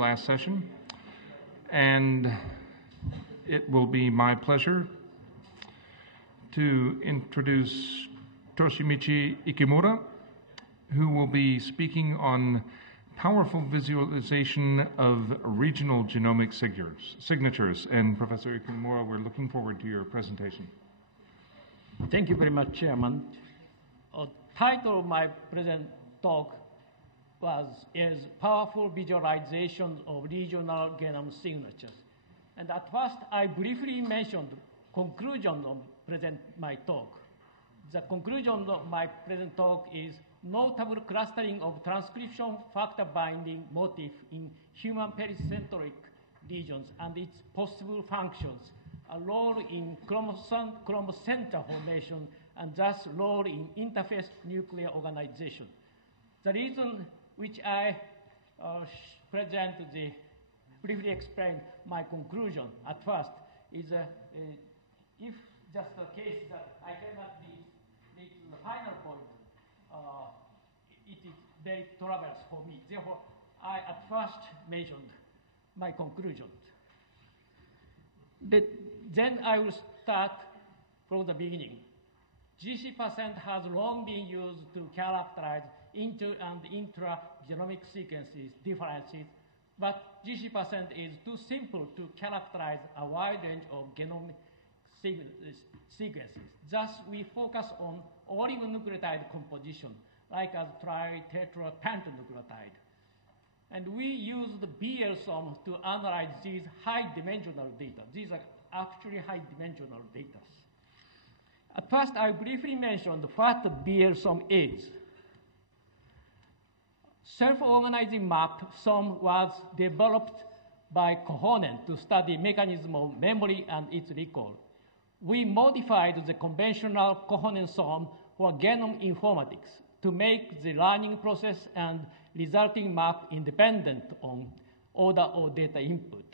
last session, and it will be my pleasure to introduce Toshimichi Ikimura, who will be speaking on powerful visualization of regional genomic signatures. And Professor Ikimura, we're looking forward to your presentation. Thank you very much, Chairman. Title of my present talk is Powerful Visualization of Regional Genome Signatures. And at first, I briefly mentioned conclusion of my talk. The conclusion of my present talk is notable clustering of transcription factor binding motif in human pericentric regions and its possible functions, a role in chromocenter formation, and thus role in interface nuclear organization. The reason which I briefly explain my conclusion at first is if just the case that I cannot reach the final point, it is very troublous for me. Therefore, I at first mentioned my conclusions. But then I will start from the beginning. GC% has long been used to characterize inter and intra-genomic sequences differences, but GC% is too simple to characterize a wide range of genomic sequences. Thus, we focus on oligonucleotide composition, like as tri, tetra, pentanucleotide. And we use the BL-SOM to analyze these high-dimensional data. These are actually high-dimensional data. At first, I briefly mentioned what the BL-SOM is. Self-organizing map SOM was developed by Kohonen to study mechanism of memory and its recall. We modified the conventional Kohonen SOM for genome informatics to make the learning process and resulting map independent on order of data input.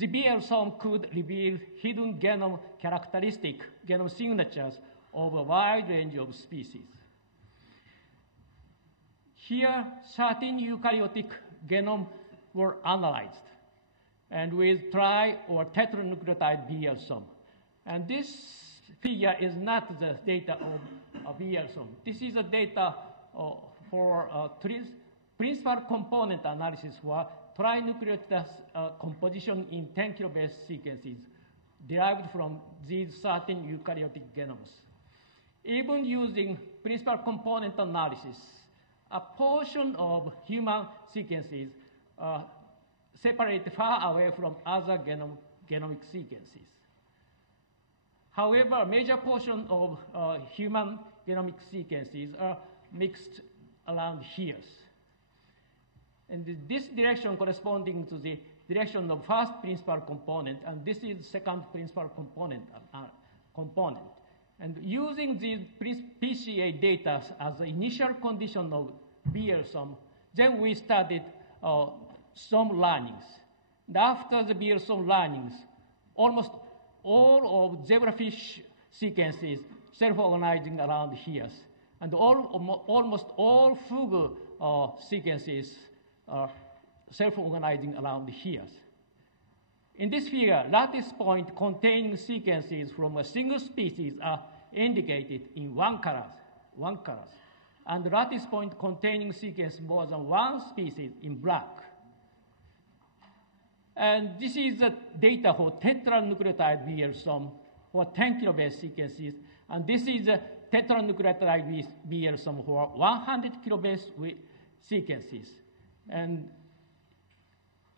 The BL-SOM could reveal hidden genome characteristic genome signatures of a wide range of species. Here, 13 eukaryotic genomes were analyzed, and with tri or tetranucleotide BL-SOM. And this figure is not the data of BL-SOM. This is the data for principal component analysis for trinucleotide composition in 10 kilobase sequences derived from these 13 eukaryotic genomes. Even using principal component analysis, a portion of human sequences separate far away from other genomic sequences. However, a major portion of human genomic sequences are mixed around here. And this direction corresponding to the direction of first principal component, and this is second principal component. And using these PCA data as the initial condition of BL-SOM, then we studied SOM learnings. And after the BL-SOM learnings, almost all of zebrafish sequences self-organizing around here, and almost all fugu sequences are self-organizing around here. In this figure, lattice point containing sequences from a single species are indicated in one color, and lattice point containing sequence more than one species in black. And this is the data for tetranucleotide BL-SOM for 10 kilobase sequences, and this is the tetranucleotide BL-SOM for 100 kilobase sequences. And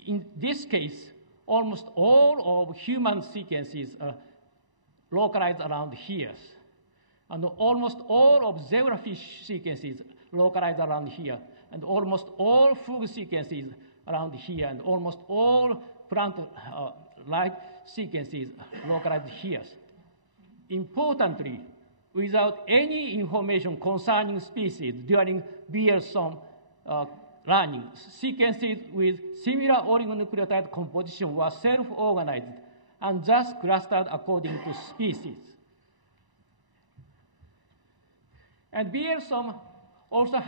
in this case, almost all of human sequences are localized around here. And almost all of zebrafish sequences localized around here. And almost all fugu sequences around here. And almost all plant-like sequences localized here. Importantly, without any information concerning species during BL-SOM learning, sequences with similar oligonucleotide composition were self-organized and thus clustered according to species. And BL-SOM also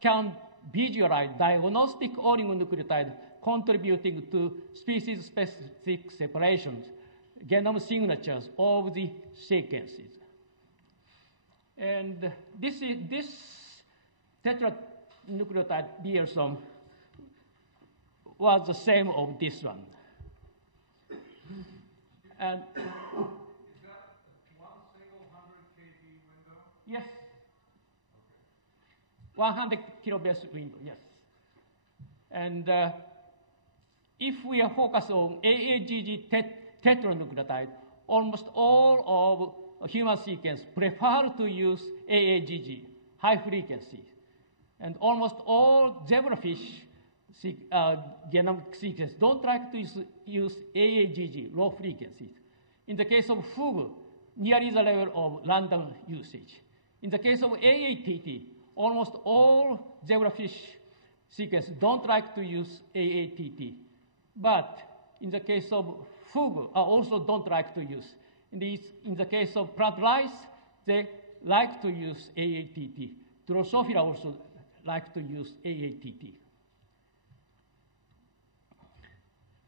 can visualize diagnostic oligonucleotide contributing to species-specific separations, genome signatures of the sequences. And this tetranucleotide BRSOM was the same of this one. And is that one single 100 kb window? yes. 100 kilobase window, yes. And if we are focused on AAGG tetranucleotide, almost all of human sequence prefer to use AAGG, high frequency. And almost all zebrafish genomic sequence don't like to use AAGG, low frequencies. In the case of FUG, nearly the level of random usage. In the case of AATT, almost all zebrafish sequences don't like to use AATT. But in the case of FUG, also don't like to use. In the case of plant lice, they like to use AATT. Drosophila also like to use AATT.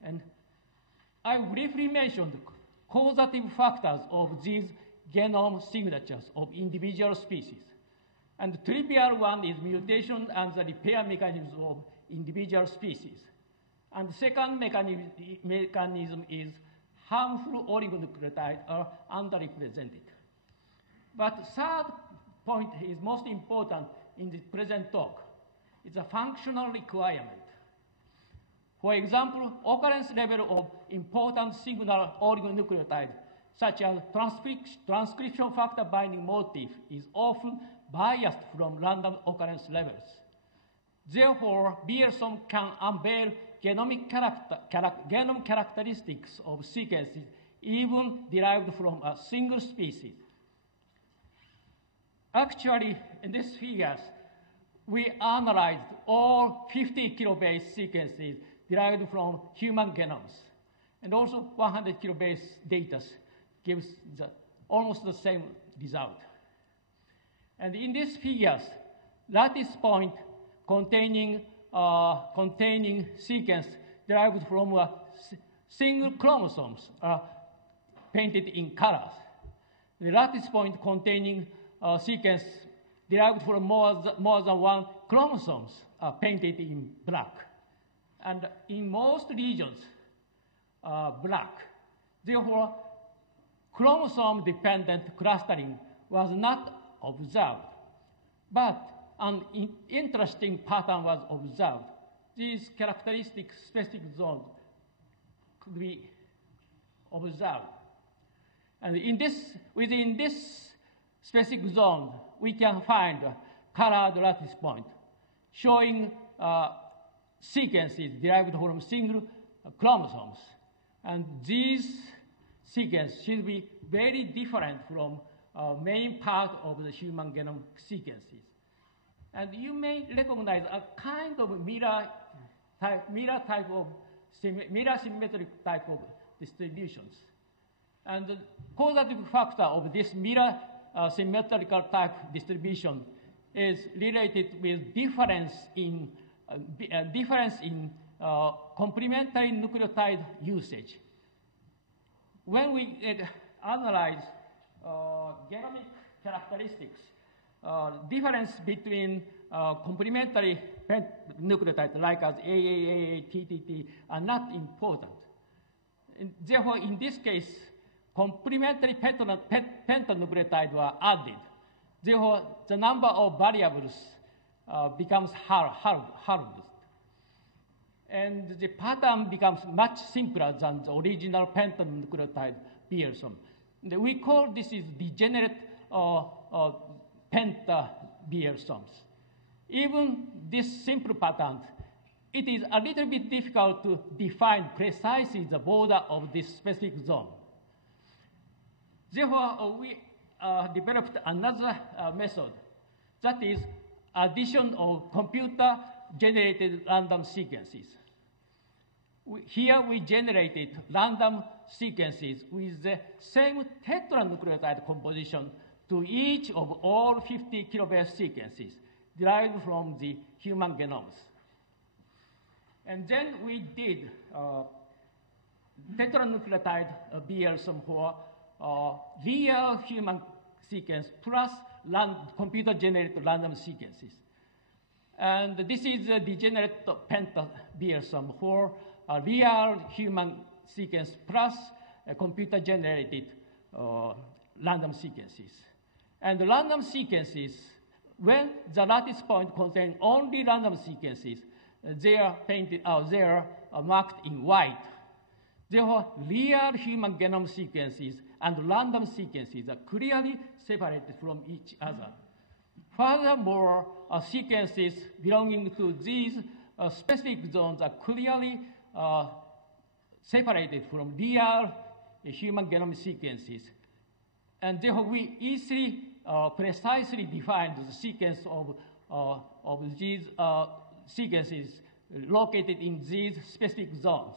And I briefly mentioned causative factors of these genome signatures of individual species. And the trivial one is mutation and the repair mechanism of individual species. And the second mechanism is harmful oligonucleotides are underrepresented. But third point is most important in the present talk. It's a functional requirement. For example, occurrence level of important signal oligonucleotide, such as transcription factor binding motif, is often biased from random occurrence levels. Therefore, BRSOM can unveil genome characteristics of sequences even derived from a single species. Actually, in these figures, we analyzed all 50 kilobase sequences derived from human genomes. And also 100 kilobase data gives almost the same result. And in these figures, lattice point containing sequence derived from single chromosomes are painted in colors. The lattice point containing sequence derived from more than one chromosomes are painted in black. And in most regions, black. Therefore, chromosome-dependent clustering was not observed. But an interesting pattern was observed. These characteristic specific zones could be observed. And within this specific zone, we can find a colored lattice point showing sequences derived from single chromosomes. And these sequences should be very different from main part of the human genome sequences. And you may recognize a kind of mirror symmetric type of distributions. And the causative factor of this mirror symmetrical type distribution is related with difference in complementary nucleotide usage. When we analyze genomic characteristics, difference between complementary nucleotides like as AAA, TTT are not important. And therefore, in this case, complementary pentanucleotides were added. Therefore, the number of variables becomes harvested. And the pattern becomes much simpler than the original pentanucleotide BRSOM. We call this is degenerate penta BRSOMs. Even this simple pattern, it is a little bit difficult to define precisely the border of this specific zone. Therefore, we developed another method, that is addition of computer-generated random sequences. Here we generated random sequences with the same tetranucleotide composition to each of all 50 kilobase sequences derived from the human genomes. And then we did tetranucleotide BL for real human sequence plus computer-generated random sequences. And this is a degenerate penta BL for real human sequence plus computer-generated random sequences. And the random sequences, when the lattice point contains only random sequences, they are painted out, they are marked in white. Therefore, real human genome sequences and random sequences are clearly separated from each other. Furthermore, sequences belonging to these specific zones are clearly separated from real human genome sequences. And therefore, we easily, precisely define the sequence of these sequences located in these specific zones.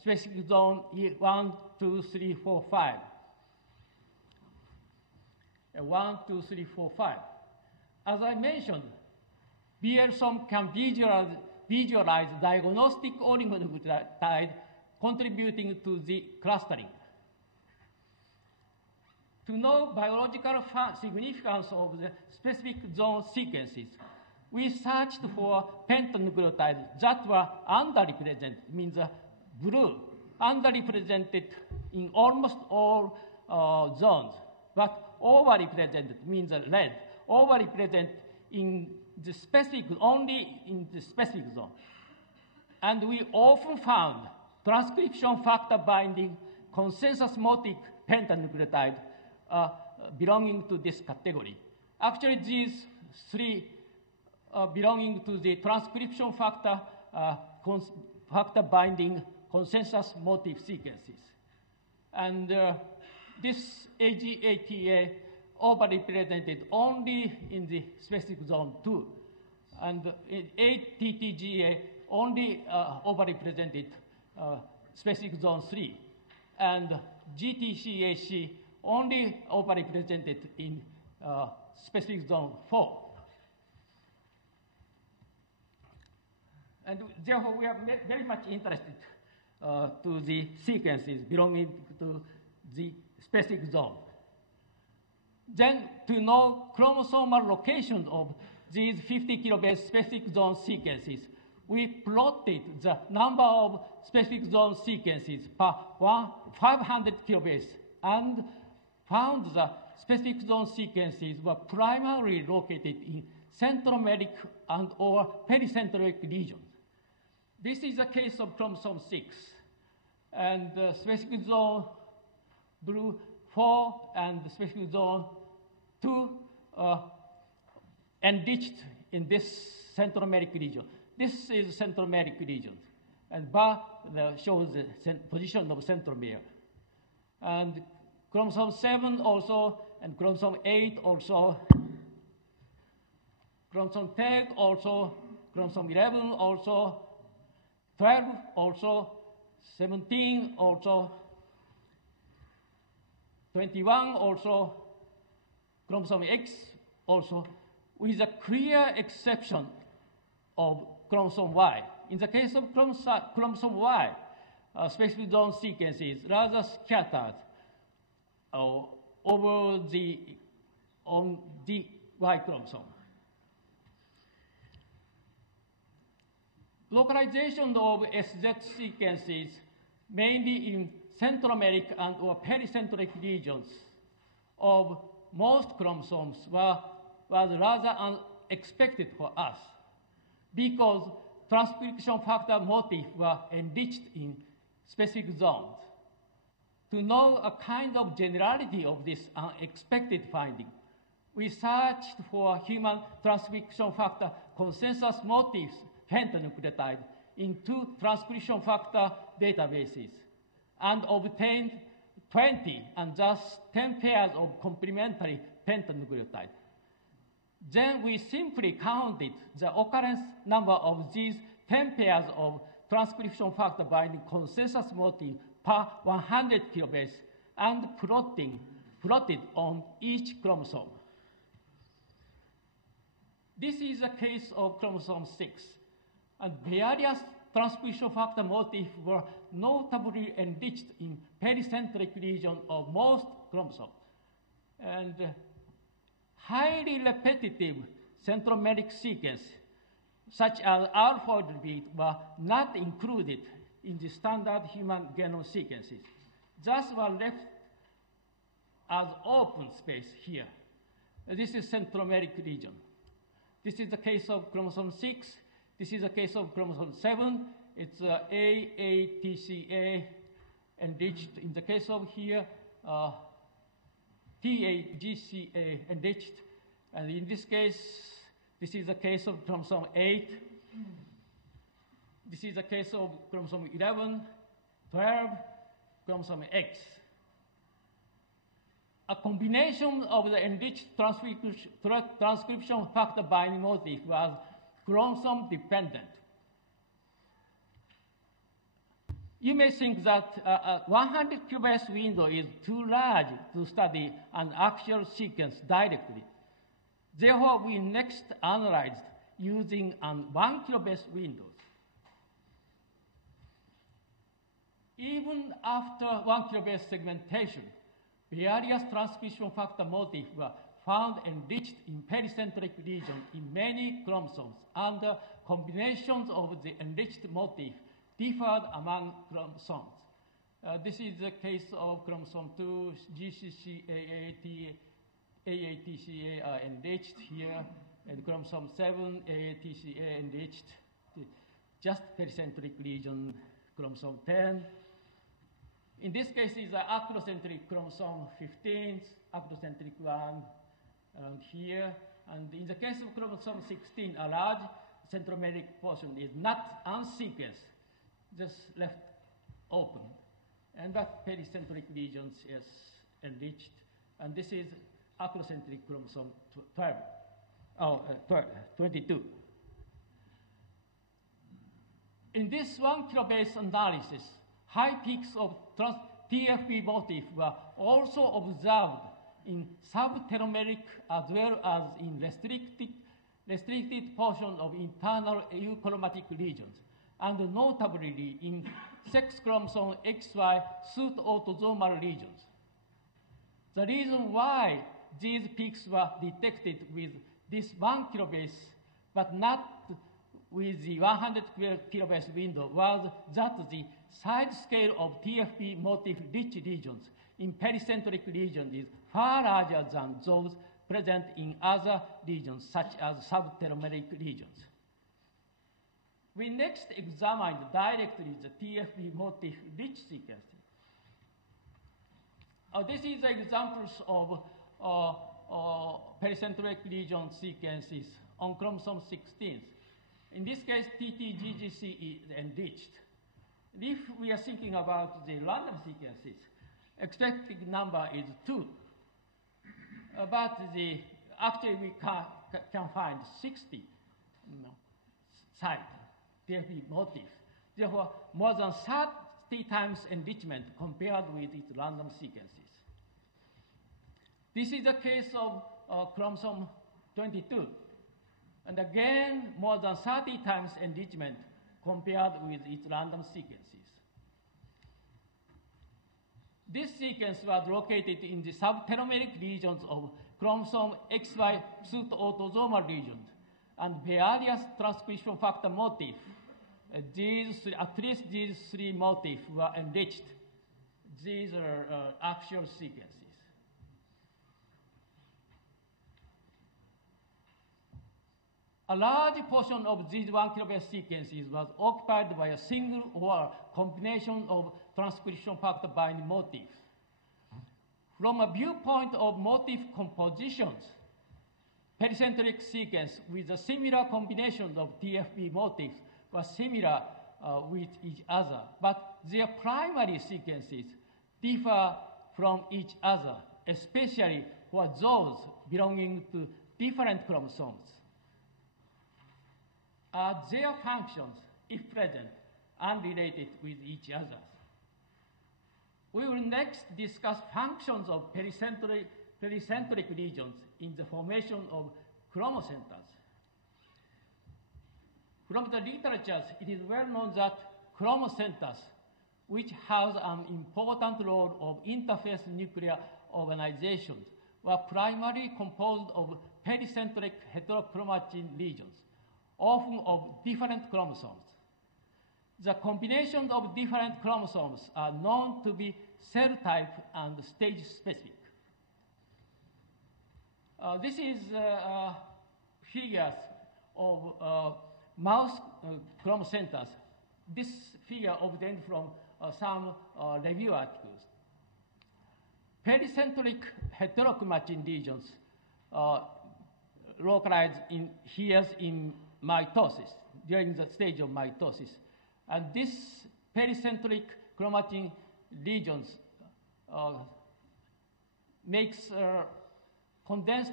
Specific zone 1, 2, 3, 4, 5. 1, 2, 3, 4, 5. As I mentioned, BL-SOM can visualize diagnostic oligonucleotide contributing to the clustering. To know biological significance of the specific zone sequences, we searched for pentanucleotides that were underrepresented, means blue, underrepresented in almost all zones, but overrepresented means red, overrepresented in the specific, only in the specific zone. And we often found transcription factor binding consensus motif pentanucleotide belonging to this category. Actually, these three belonging to the transcription factor factor binding consensus motif sequences. And this AGATA overrepresented only in the specific zone 2. And in ATTGA only overrepresented specific zone 3. And GTCAC only overrepresented in specific zone 4. And therefore, we are very much interested to the sequences belonging to the specific zone. Then, to know chromosomal locations of these 50 kilobase specific zone sequences, we plotted the number of specific zone sequences per 500 kilobase and found the specific zone sequences were primarily located in centromeric and or pericentromeric regions. This is the case of chromosome 6. And the specific zone blue 4 and the specific zone 2 enriched in this centromeric region. This is centromeric region. And bar shows the position of centromere. And chromosome 7 also, and chromosome 8 also, chromosome 10 also, chromosome 11 also, 12 also, 17 also, 21 also, chromosome X also, with a clear exception of chromosome Y. In the case of chromosome Y, specific zone sequences rather scattered over on the Y chromosome. Localization of SZ sequences, mainly in centromeric and or pericentric regions of most chromosomes was rather unexpected for us because transcription factor motifs were enriched in specific zones. To know a kind of generality of this unexpected finding, we searched for human transcription factor consensus motifs pentanucleotide in 2 transcription factor databases and obtained 20 and thus 10 pairs of complementary pentanucleotide. Then we simply counted the occurrence number of these 10 pairs of transcription factor binding consensus motif per 100 kilobase and plotted on each chromosome. This is a case of chromosome 6. And various transcription factor motifs were notably enriched in pericentric region of most chromosomes. And highly repetitive centromeric sequences, such as alpha repeat, were not included in the standard human genome sequences. Thus were left as open space here. This is centromeric region. This is the case of chromosome 6. This is the case of chromosome 7. It's AATCA enriched. In the case of here, TAGCA enriched. And in this case, this is the case of chromosome 8. This is the case of chromosome 11, 12, chromosome X. A combination of the enriched transcription factor binding motif was chromosome dependent. You may think that a 100 kilobase window is too large to study an actual sequence directly. Therefore, we next analyzed using an 1 kilobase window. Even after 1 kilobase segmentation, various transcription factor motifs were found enriched in pericentric region in many chromosomes, and combinations of the enriched motif differed among chromosomes. This is the case of chromosome 2, GCC, AATCA are enriched here, and chromosome 7, AATCA enriched, just pericentric region, chromosome 10. In this case, is an acrocentric chromosome 15, acrocentric one here. And in the case of chromosome 16, a large centromeric portion is not unsequenced, just left open. And that pericentric region is enriched. And this is acrocentric chromosome 22. In this 1 kilobase analysis, high peaks of TFP motif were also observed in subtelomeric as well as in restricted portion of internal euchromatic regions, and notably in sex chromosome XY suit autosomal regions. The reason why these peaks were detected with this 1 kilobase but not with the 100 kilobase window was that the side scale of TFP motif-rich regions in pericentric regions is far larger than those present in other regions, such as subtelomeric regions. We next examined directly the TFP motif-rich sequencing. This is examples of pericentric region sequences on chromosome 16. In this case, TTGGC is enriched. If we are thinking about the random sequences, expected number is 2. But actually we can find 60 site TFP motifs. Therefore, more than 30 times enrichment compared with its random sequences. This is the case of chromosome 22. And again, more than 30 times enrichment compared with its random sequences. This sequence was located in the subtelomeric regions of chromosome XY suit autosomal regions, and various transcription factor motifs. At least these 3 motifs were enriched. These are actual sequences. A large portion of these 1 kilobase sequences was occupied by a single or combination of transcription factor binding motifs. From a viewpoint of motif compositions, pericentric sequence with a similar combination of TFP motifs were similar with each other, but their primary sequences differ from each other, especially for those belonging to different chromosomes. Their functions, if present, unrelated with each other. We will next discuss functions of pericentric regions in the formation of chromocenters. From the literatures, it is well known that chromocentres, which has an important role of interface nuclear organizations, were primarily composed of pericentric heterochromatin regions, often of different chromosomes. The combinations of different chromosomes are known to be cell type and stage specific. This is figures of mouse chromocentres. This figure obtained from some review articles. Pericentric heterochromatin regions localized here in mitosis, during the stage of mitosis. And this pericentric chromatin regions makes condensed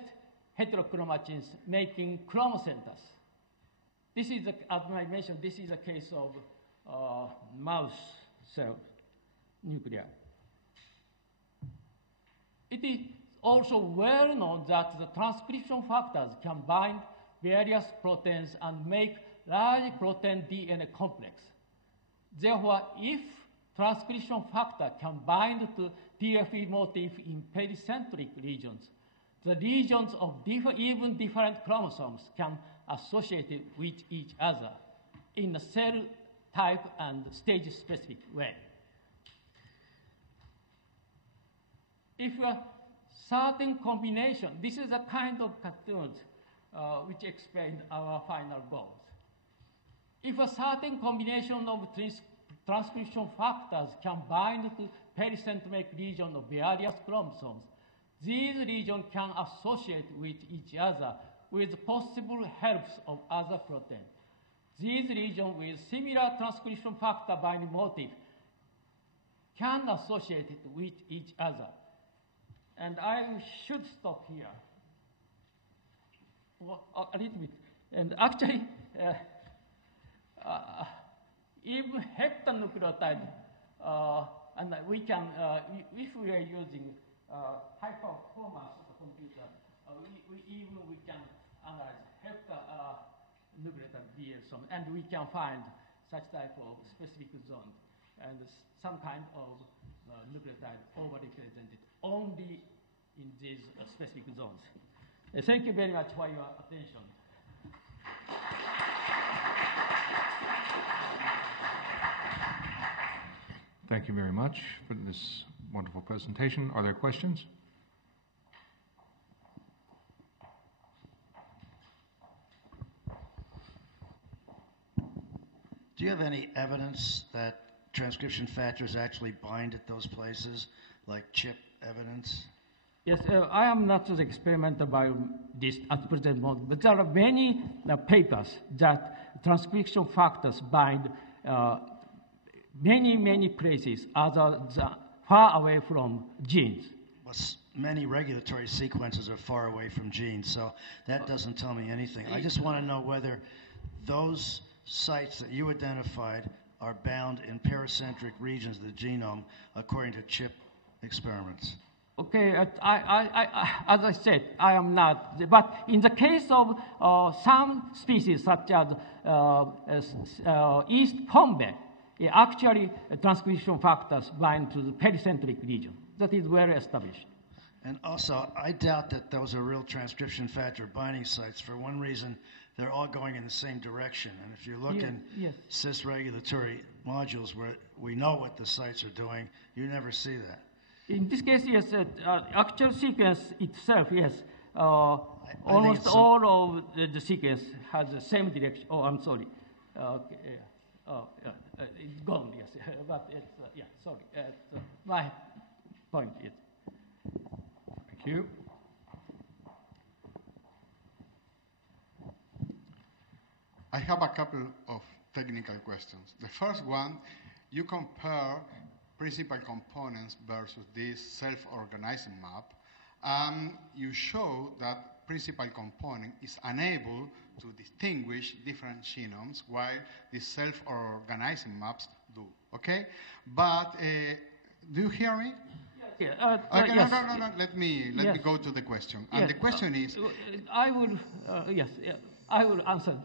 heterochromatins, making chromocentres. This is, as I mentioned, this is a case of mouse cell nuclei. It is also well known that the transcription factors can bind various proteins and make large protein DNA complex. Therefore, if transcription factor can bind to TFE motif in pericentric regions, the regions of even different chromosomes can associate with each other in a cell type and stage specific way. If a certain combination, this is a kind of cartoons which explain our final goals. If a certain combination of transcription factors can bind to pericentric region of various chromosomes, these regions can associate with each other with possible helps of other proteins. These regions with similar transcription factor binding motif can associate with each other. And I should stop here. Well, a little bit. And actually, even heptanucleotide, and we can, if we are using high performance computer, we can analyze heptanucleotide BL, and we can find such type of specific zone and some kind of nucleotide overrepresented only in these specific zones. Thank you very much for your attention. Thank you very much for this wonderful presentation. Are there questions? Do you have any evidence that transcription factors actually bind at those places, like chip evidence? Yes, I am not the experimenter biologist at present moment, but there are many papers that transcription factors bind many places other than far away from genes. Well, many regulatory sequences are far away from genes, so that doesn't tell me anything. I just want to know whether those sites that you identified are bound in pericentric regions of the genome according to chip experiments. Okay, as I said, I am not. But in the case of some species, such as East Combe, actually transcription factors bind to the pericentric region. That is well established. And also, I doubt that those are real transcription factor binding sites. For one reason, they're all going in the same direction. And if you look in cis regulatory modules where we know what the sites are doing, you never see that. In this case, yes, actual sequence itself, yes. Almost all of the sequence has the same direction. Oh, I'm sorry. It's gone, yes. But it's, sorry. My point is. Thank you. I have a couple of technical questions. The first one, you compare principal components versus this self-organizing map. You show that principal component is unable to distinguish different genomes while the self-organizing maps do, okay? But do you hear me? Yeah, okay, yes. No. Let me go to the question. And the question is... I would, yes. I will answer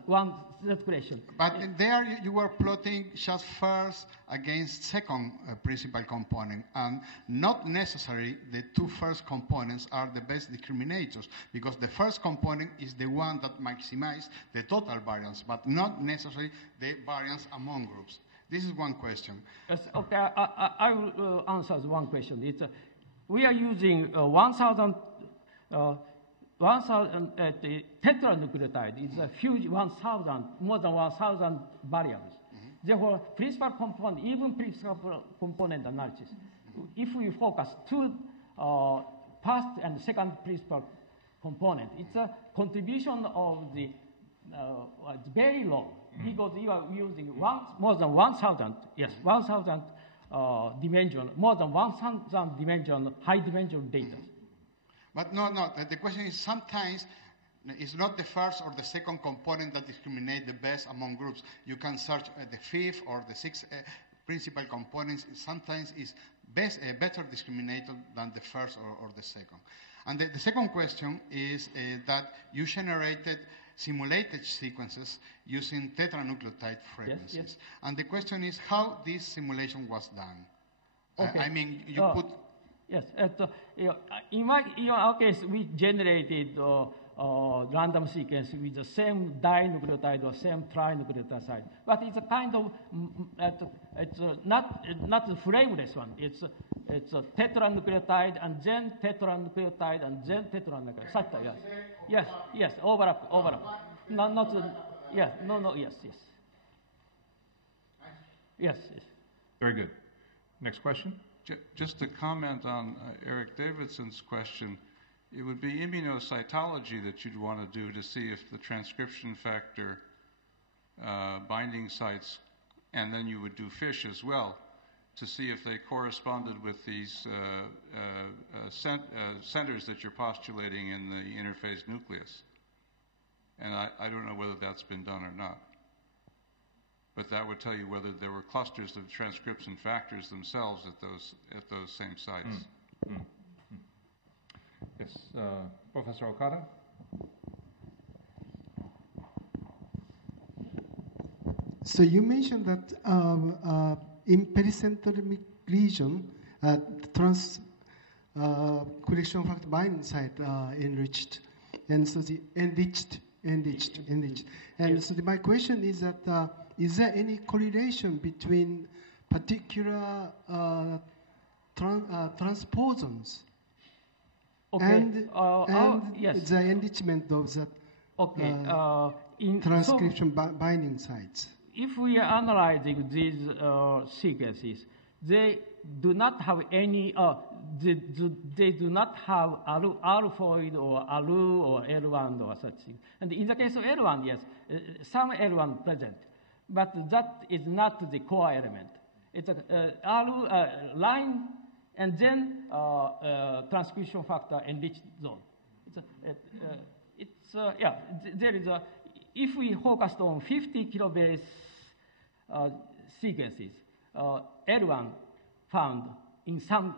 that question. But there you were plotting just first against second principal component, and not necessarily the two first components are the best discriminators, because the first component is the one that maximizes the total variance, but not necessarily the variance among groups. This is one question. Yes, okay, I will answer one question. It's, we are using 1,000 tetranucleotide. It's a huge 1,000, more than 1,000 variables. Therefore, principal component, even principal component analysis, if we focus to first and second principal component, it's a contribution of the it's very low because you are using more than 1,000, yes, 1,000 dimension, more than 1,000 dimension, high dimension data. But no, the question is sometimes it's not the first or the second component that discriminate the best among groups. You can search the fifth or the sixth principal components. Sometimes is better discriminator than the first or the second. And the second question is that you generated simulated sequences using tetranucleotide frequencies. Yes. And the question is how this simulation was done. Okay. I mean, you put... Yes, in our case, we generated random sequence with the same dinucleotide or same trinucleotide, but it's a kind of it's not the flameless one. It's a tetranucleotide and then tetranucleotide and then tetranucleotide. Yes, overlap. Yes. Very good. Next question. Just to comment on Eric Davidson's question, it would be immunocytology that you'd want to do to see if the transcription factor binding sites, and then you would do FISH as well, to see if they corresponded with these centers that you're postulating in the interphase nucleus. And I don't know whether that's been done or not. But that would tell you whether there were clusters of transcription factors themselves at those same sites. Yes, Professor Okada. So you mentioned that in pericentromic region, correction factor binding site enriched, and so the enriched. And so my question is that. Is there any correlation between particular transposons and yes. the enrichment of that transcription binding sites? If we are analyzing these sequences, they do not have any. They do not have alphoid or ALU or L1 or such thing. And in the case of L1, yes, some L1 present. But that is not the core element. It's a line and then transcription factor enriched zone. There is a. If we focused on 50 kilobase sequences, L1 found in some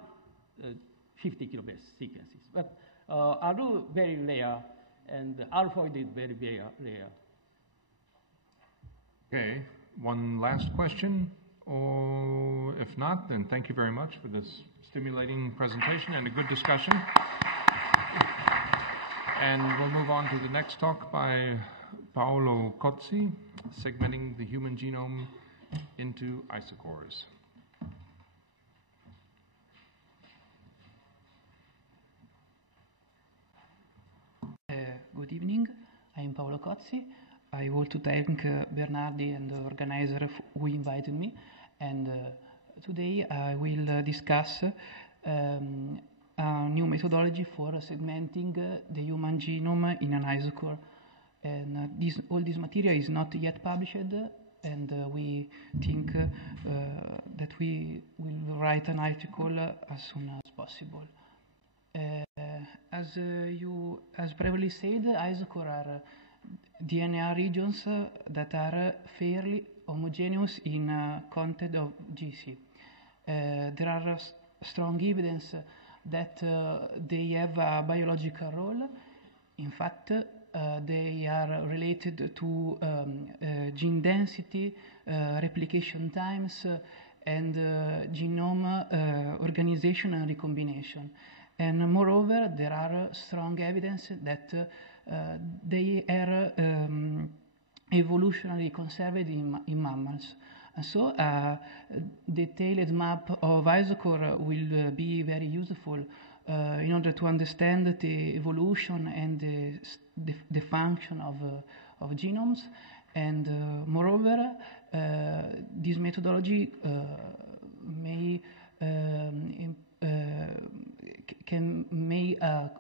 50 kilobase sequences, but ALU very rare and alphoid is very rare. Okay, one last question, or if not, then thank you very much for this stimulating presentation and a good discussion. And we'll move on to the next talk by Paolo Cozzi, segmenting the human genome into isochores. Good evening, I'm Paolo Cozzi. I want to thank Bernardi and the organizer who invited me, and today I will discuss a new methodology for segmenting the human genome in an isochore. And all this material is not yet published, and we think that we will write an article as soon as possible. As previously said, isochores are DNA regions that are fairly homogeneous in content of GC. There are strong evidence that they have a biological role. In fact, they are related to gene density, replication times, and genome organization and recombination. And moreover, there are strong evidence that they are evolutionarily conserved in mammals. And so a detailed map of isochore will be very useful in order to understand the evolution and the function of genomes. And moreover, this methodology can make a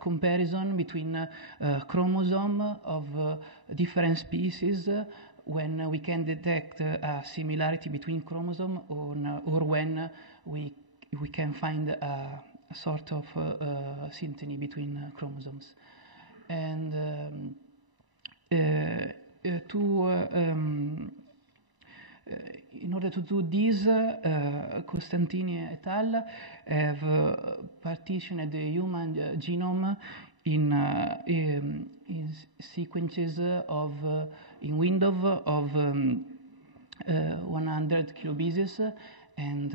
comparison between chromosome of different species when we can detect a similarity between chromosomes, or when we can find a sort of synteny between chromosomes. And in order to do this, Costantini et al. Have partitioned the human genome in sequences of in window of 100 kilobases, and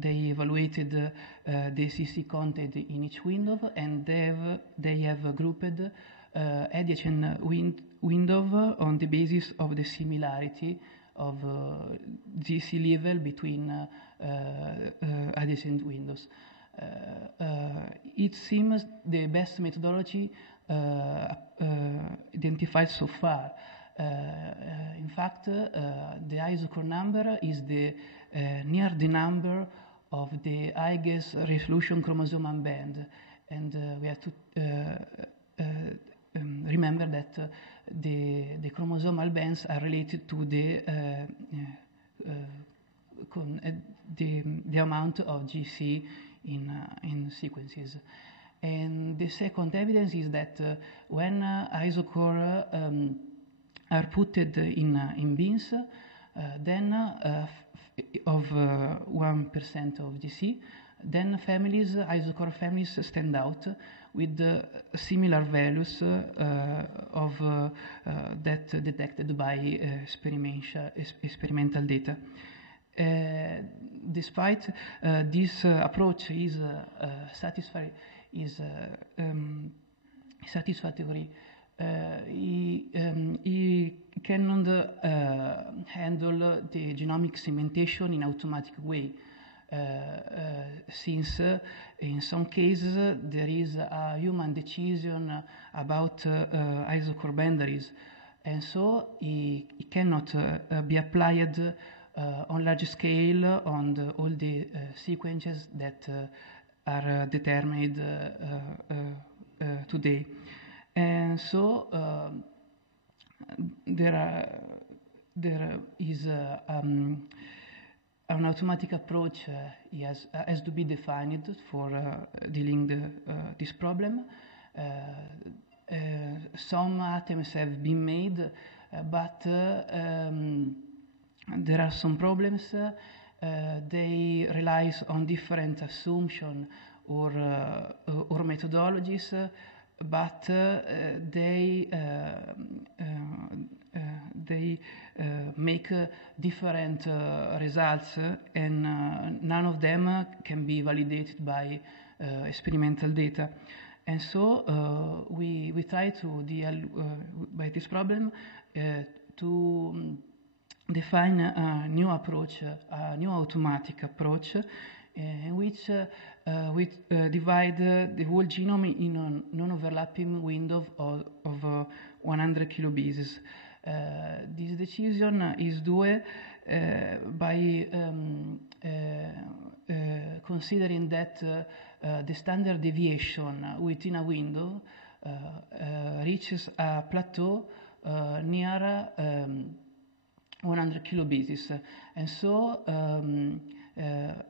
they evaluated the CC content in each window, and they have grouped adjacent window on the basis of the similarity of GC level between adjacent windows. It seems the best methodology identified so far. In fact, the isochore number is near the number of the highest resolution chromosomal band, and we have to remember that the chromosomal bands are related to the amount of GC in sequences. And the second evidence is that when isochore are put in bins, then of 1% of GC, then isochore families stand out with similar values of that detected by experimental data. Despite this approach is satisfactory, he cannot handle the genomic segmentation in automatic way, since in some cases there is a human decision about isochore boundaries, and so it cannot be applied on large scale on all the sequences that are determined today. And so there is an automatic approach has to be defined for dealing this problem. Some attempts have been made, but there are some problems. They rely on different assumptions or methodologies, but they make different results, and none of them can be validated by experimental data. And so we try to deal by this problem to define a new approach, a new automatic approach, in which we divide the whole genome in a non-overlapping window of 100 kilobases. This decision is due by considering that the standard deviation within a window reaches a plateau near 100 kilobases, and so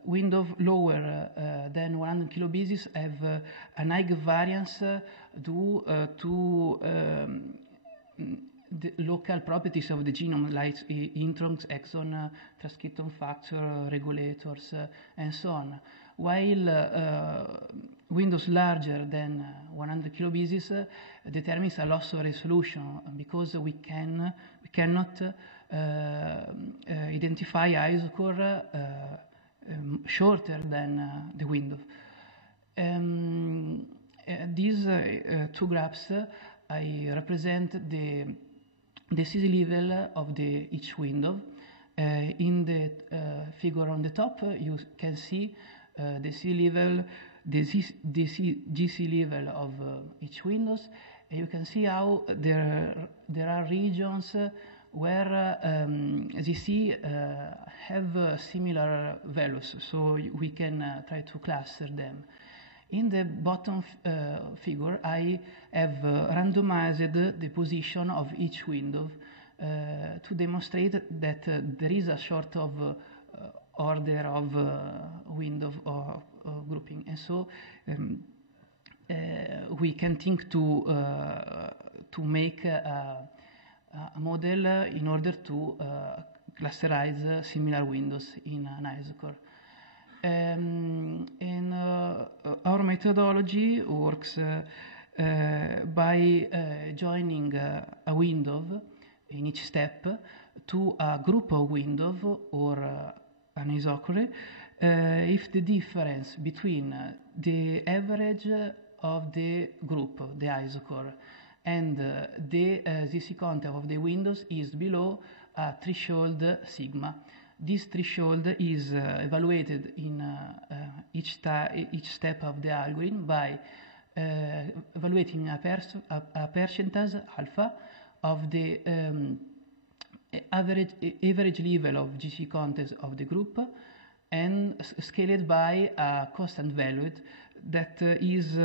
windows lower than 100 kilobases have a high variance due to the local properties of the genome, like introns, exon, transcriptome factor, regulators, and so on. While windows larger than 100 kilobases determines a loss of resolution because we cannot identify isochore shorter than the window. These two graphs I represent the disease level of each window. In the figure on the top, you can see the GC level of each windows. You can see how there are regions where GC have similar values, so we can try to cluster them. In the bottom figure, I have randomized the position of each window to demonstrate that there is a sort of order of window or grouping, and so we can think to make a model in order to clusterize similar windows in an isochore. And our methodology works by joining a window in each step to a group of windows or an isochore if the difference between the average of the group, the isochore, and the ZC content of the windows is below a threshold sigma. This threshold is evaluated in each step of the algorithm by evaluating a percentage alpha of the average level of GC content of the group and scaled by a constant value that is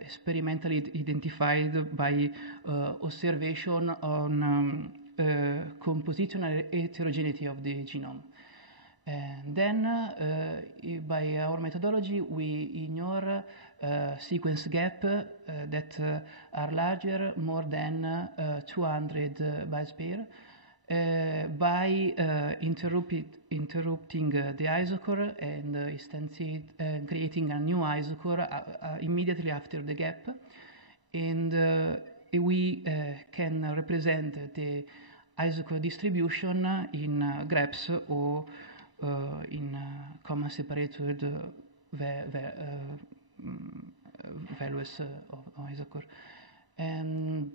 experimentally identified by observation on compositional heterogeneity of the genome. And then, by our methodology, we ignore sequence gap that are larger, more than 200 base pair, by interrupting the isochore and creating a new isochore immediately after the gap. And we can represent the isochore distribution in graphs or in comma separated values of isochore. And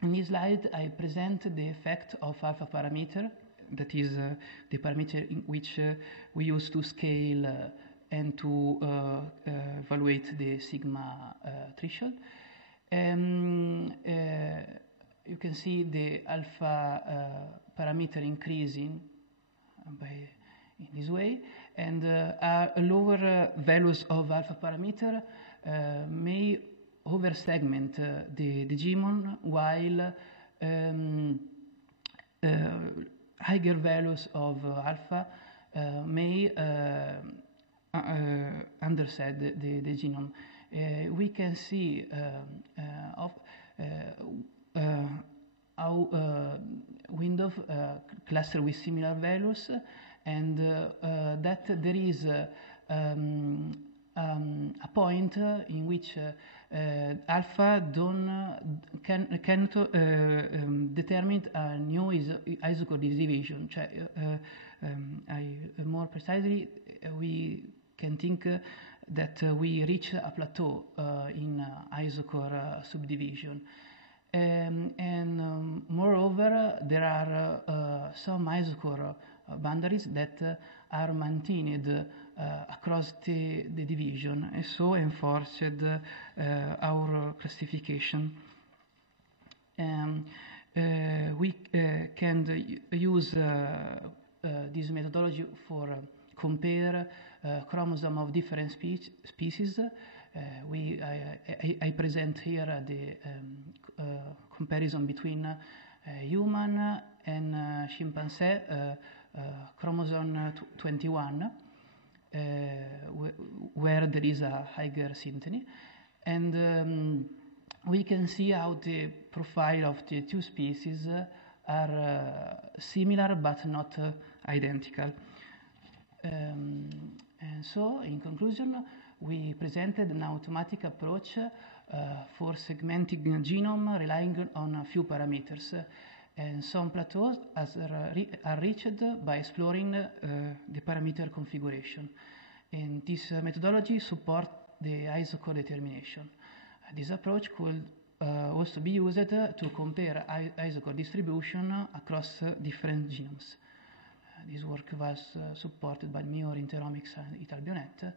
in this slide, I present the effect of alpha parameter, that is the parameter in which we use to scale and to evaluate the sigma threshold. You can see the alpha parameter increasing in this way, and lower values of alpha parameter may over-segment the genome, while higher values of alpha may underset the genome. We can see how windows cluster with similar values, and that there is a point in which alpha cannot determine a new isochore division. More precisely, we can think that we reach a plateau in isochore subdivision. And moreover, there are some isochore boundaries that are maintained across the division, and so enforced our classification. We can use this methodology for compare chromosome of different species. I present here the comparison between human and chimpanzee chromosome 21, where there is a higher synteny, and we can see how the profile of the two species are similar but not identical. And so, in conclusion, we presented an automatic approach for segmenting the genome relying on a few parameters. And some plateaus are reached by exploring the parameter configuration. And this methodology supports the isochord determination. This approach could also be used to compare isochord distribution across different genomes. This work was supported by me or Interomics and Italbionet,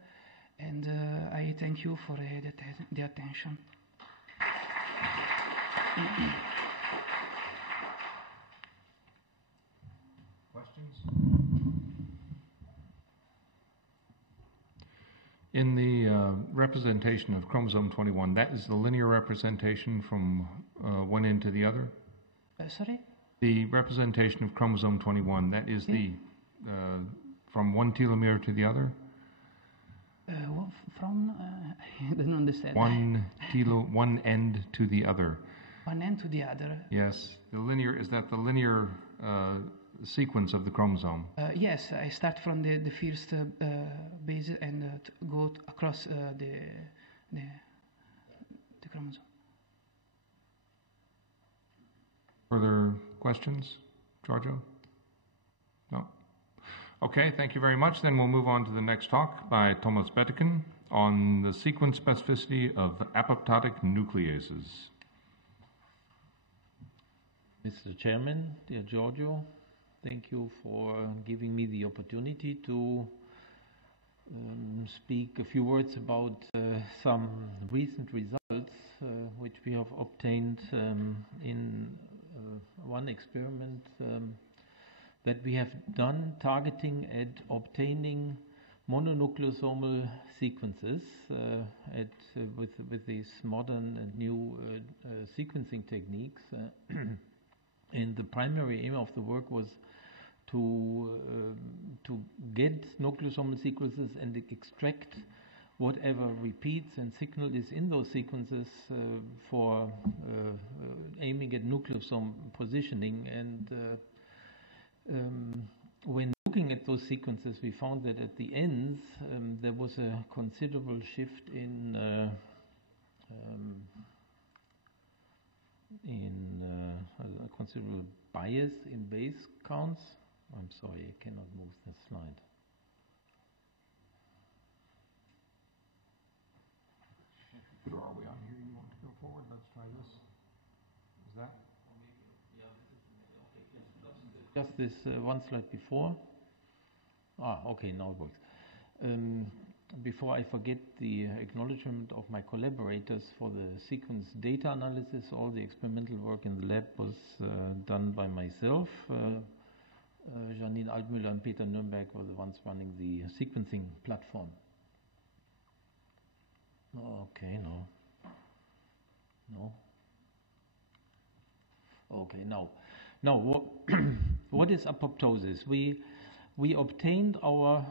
and I thank you for the attention. Questions? In the representation of chromosome 21, that is the linear representation from one end to the other? Sorry? The representation of chromosome 21, that is the from one telomere to the other? From? I don't understand. One end to the other. One end to the other? Yes. The linear, is that the linear sequence of the chromosome? Yes, I start from the first base and go across the chromosome. Further questions, Giorgio? No? Okay, thank you very much. Then we'll move on to the next talk by Thomas Betteken on the sequence specificity of apoptotic nucleases. Mr. Chairman, dear Giorgio, thank you for giving me the opportunity to speak a few words about some recent results which we have obtained in one experiment that we have done targeting at obtaining mononucleosomal sequences with these modern and new sequencing techniques. And the primary aim of the work was to get nucleosomal sequences and extract whatever repeats and signal is in those sequences for aiming at nucleosome positioning. And when looking at those sequences, we found that at the ends there was a considerable shift in a considerable bias in base counts. I'm sorry, I cannot move the slide. Are we on here? You want to go forward? Let's try this. Is that? Just this one slide before. Okay, now it works. Before I forget the acknowledgement of my collaborators for the sequence data analysis, all the experimental work in the lab was done by myself. Janine Altmüller and Peter Nürnberg were the ones running the sequencing platform. Okay, no. Okay, now what is apoptosis? We obtained our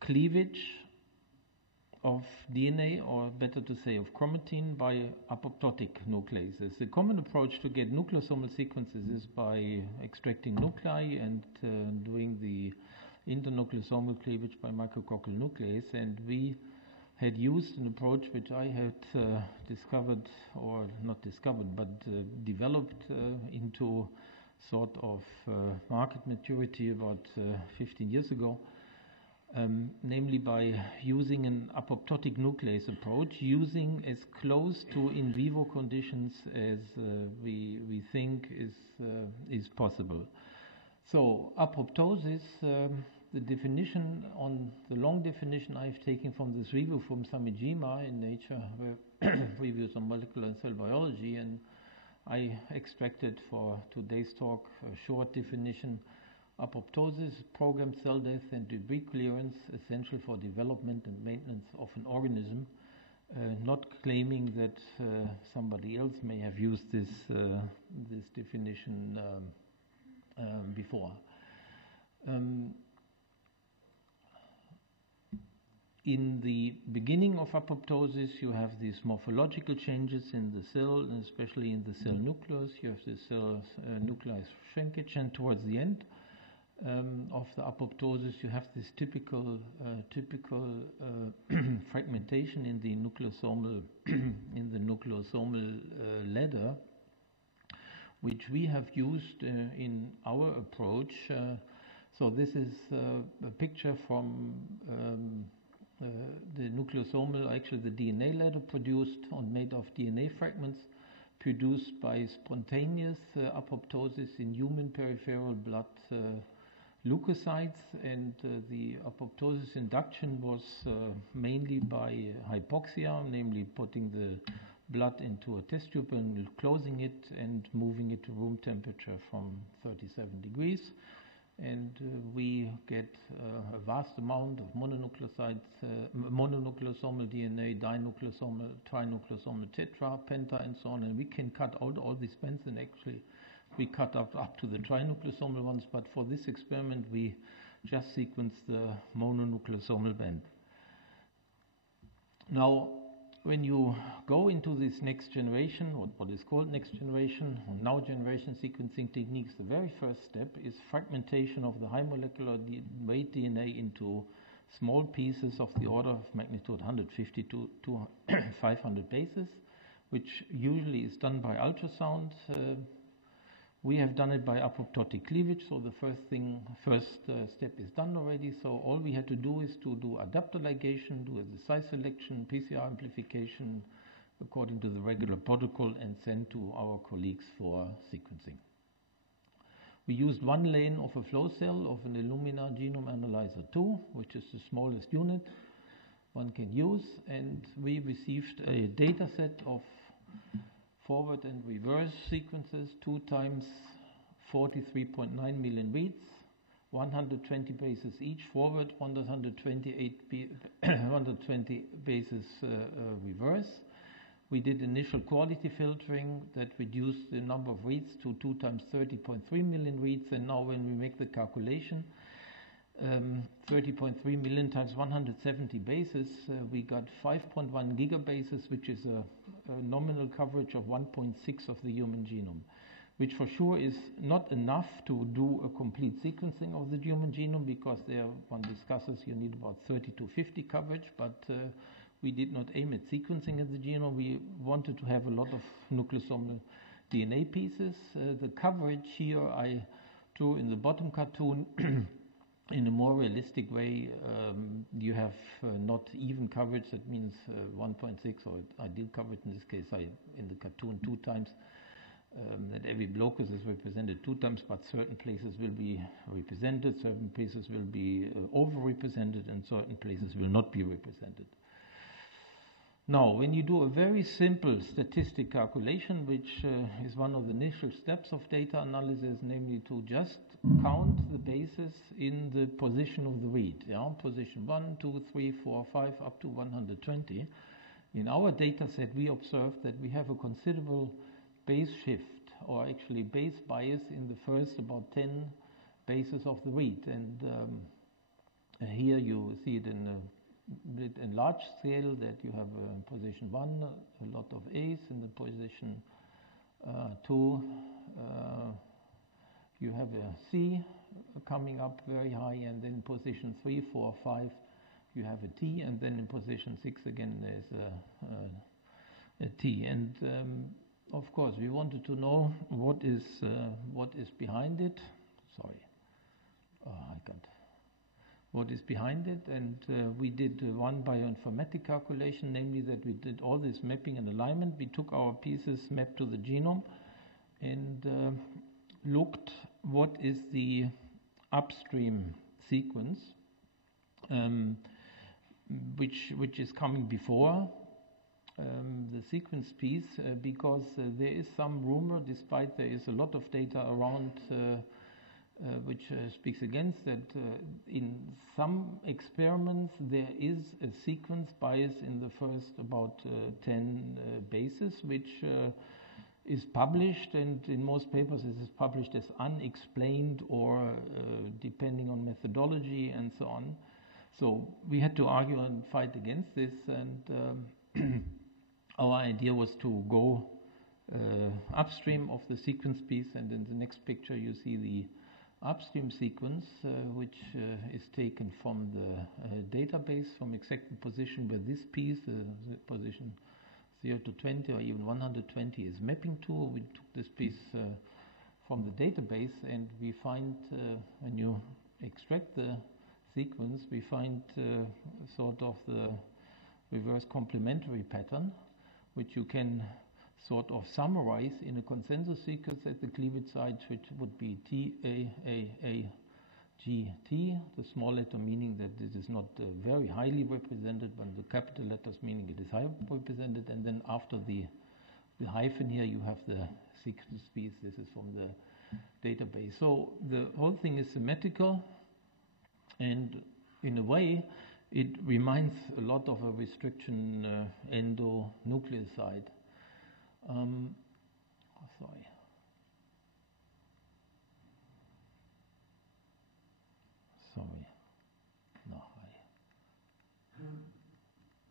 cleavage of DNA, or better to say of chromatin, by apoptotic nucleases. The common approach to get nucleosomal sequences is by extracting nuclei and doing the internucleosomal cleavage by micrococcal nuclease, and we had used an approach which I had discovered, or not discovered, but developed into sort of market maturity about 15 years ago. Namely by using an apoptotic nuclease approach, using as close to in vivo conditions as we think is possible. So apoptosis, the definition on the long definition I've taken from this review from Samijima in Nature Reviews on Molecular and Cell Biology, and I extracted for today's talk a short definition. Apoptosis, programmed cell death and debris clearance essential for development and maintenance of an organism, not claiming that somebody else may have used this definition before. In the beginning of apoptosis, you have these morphological changes in the cell, and especially in the cell nucleus. You have the cell nucleus shrinkage, and towards the end, of the apoptosis, you have this typical fragmentation in the nucleosomal ladder, which we have used in our approach. So this is a picture from the nucleosomal, actually the DNA ladder produced made of DNA fragments produced by spontaneous apoptosis in human peripheral blood leukocytes, and the apoptosis induction was mainly by hypoxia, namely putting the blood into a test tube and closing it and moving it to room temperature from 37 degrees. And we get a vast amount of mononucleosomal DNA, dinucleosomal, trinucleosomal, tetra, penta, and so on. And we can cut out all these bands, and actually we cut up to the trinucleosomal ones. But for this experiment, we just sequenced the mononucleosomal band. Now, when you go into this next generation, what is called next generation, or now generation sequencing techniques, the very first step is fragmentation of the high molecular weight DNA into small pieces of the order of magnitude 150 to 500 bases, which usually is done by ultrasound. We have done it by apoptotic cleavage, so the first step is done already. So all we had to do is to do adapter ligation, do the size selection, PCR amplification according to the regular protocol, and send to our colleagues for sequencing. We used one lane of a flow cell of an Illumina Genome Analyzer 2, which is the smallest unit one can use, and we received a data set of forward and reverse sequences, 2 times 43.9 million reads, 120 bases each forward, 120 bases reverse. We did initial quality filtering that reduced the number of reads to 2 times 30.3 million reads, and now when we make the calculation, 30.3 million times 170 bases, we got 5.1 gigabases, which is a nominal coverage of 1.6 of the human genome, which for sure is not enough to do a complete sequencing of the human genome, because there one discusses you need about 30 to 50 coverage, but we did not aim at sequencing of the genome. We wanted to have a lot of nucleosomal DNA pieces. The coverage here I drew in the bottom cartoon. In a more realistic way, you have not even coverage. That means 1.6, or I did cover it in this case in the cartoon 2 times. That every locus is represented 2 times, but certain places will be represented, certain places will be overrepresented, and certain places will not be represented. Now, when you do a very simple statistic calculation, which is one of the initial steps of data analysis, namely to just count the bases in the position of the read, position 1, 2, 3, 4, 5, up to 120. In our data set, we observed that we have a considerable base shift, or actually base bias, in the first about 10 bases of the read. And here you see it in large scale, that you have position 1, a lot of A's, in the position 2, you have a C coming up very high, and then position 3, 4, 5, you have a T, and then in position 6 again there's a T. And of course we wanted to know what is behind it. What is behind it, and we did one bioinformatic calculation, namely that we did all this mapping and alignment. We took our pieces mapped to the genome and looked what is the upstream sequence, which is coming before the sequence piece, because there is some rumor, despite there is a lot of data around which speaks against that. In some experiments there is a sequence bias in the first about 10 bases, which is published, and in most papers it is published as unexplained, or depending on methodology and so on. So we had to argue and fight against this, and our idea was to go upstream of the sequence piece. And in the next picture you see the upstream sequence, which is taken from the database from exact position where this piece, the position 0 to 20 or even 120 is mapping to. We took this piece from the database, and we find when you extract the sequence, we find sort of the reverse complementary pattern, which you can sort of summarize in a consensus sequence at the cleavage sites, which would be T, A, G, T, the small letter meaning that this is not very highly represented, but the capital letters meaning it is highly represented, and then after the hyphen here you have the sequence piece. This is from the database. So the whole thing is symmetrical, and in a way it reminds a lot of a restriction endonucleoside. Sorry. No,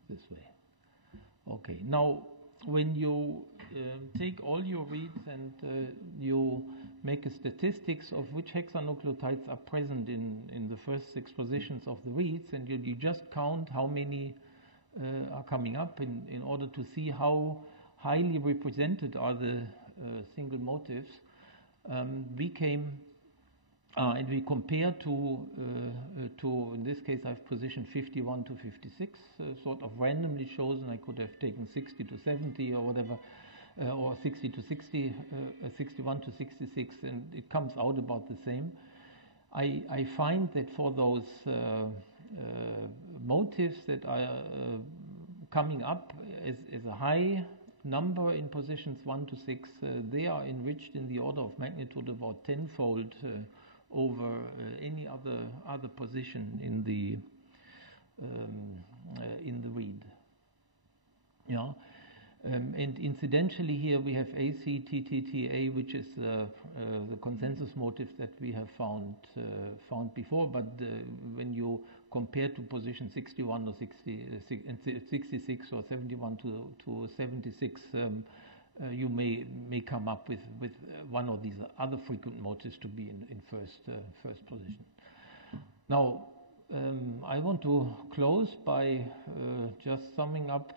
this way. Okay. Now, when you take all your reads and you make a statistics of which hexanucleotides are present in the first 6 positions of the reads, and you just count how many are coming up in order to see how highly represented are the single motifs, we came and we compare to in this case I've positioned 51 to 56, sort of randomly chosen. I could have taken 60 to 70 or whatever, or 60 to 60, 61 to 66, and it comes out about the same. I find that for those motifs that are coming up as a high number in positions 1 to 6, they are enriched in the order of magnitude about tenfold over any other position in the read. Yeah, and incidentally here we have ACTTTA, which is the consensus motif that we have found before. But when you compare to position 61 or 66 or 71 to 76, you may come up with one of these other frequent motifs to be in first position. Now, I want to close by just summing up,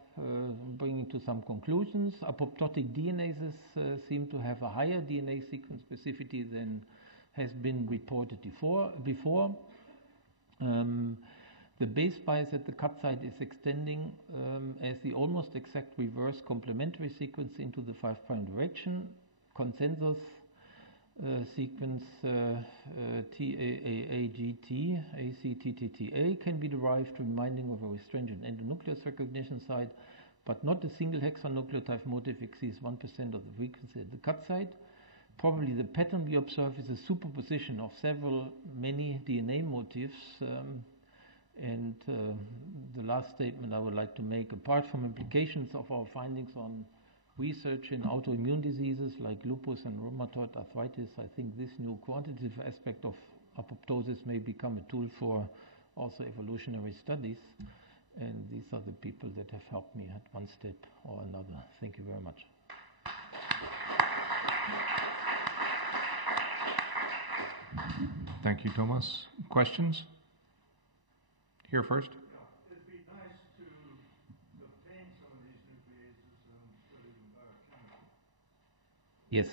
bringing to some conclusions. Apoptotic DNases seem to have a higher DNA sequence specificity than has been reported before. The base bias at the cut site is extending as the almost exact reverse complementary sequence into the 5' direction. Consensus sequence TAAGT, ACTTTA can be derived, reminding of a restringent endonuclease recognition site, but not a single hexanucleotide motif exceeds 1% of the frequency at the cut site. Probably the pattern we observe is a superposition of many DNA motifs. And the last statement I would like to make, apart from implications of our findings on research in autoimmune diseases like lupus and rheumatoid arthritis, I think this new quantitative aspect of apoptosis may become a tool for also evolutionary studies. And these are the people that have helped me at one step or another. Thank you very much. Thank you, Thomas. Questions? Here first. It'd be nice to obtain some of these nucleases and put it in biochemistry. Yes,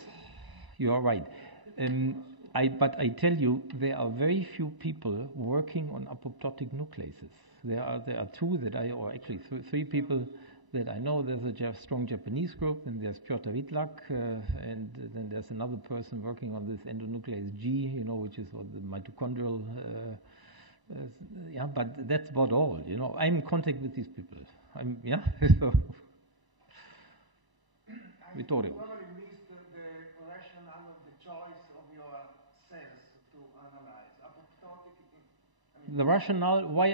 you are right. But I tell you, there are very few people working on apoptotic nucleases. There are 2 that or actually 3 people that I know. There's a strong Japanese group, and there's Piotr Witlak, and then there's another person working on this endonuclease G, which is what the mitochondrial. But that's about all. I'm in contact with these people. So. Vittorio. Probably missed the rationale of the choice of your cells to analyze. Apoptotic. The rationale why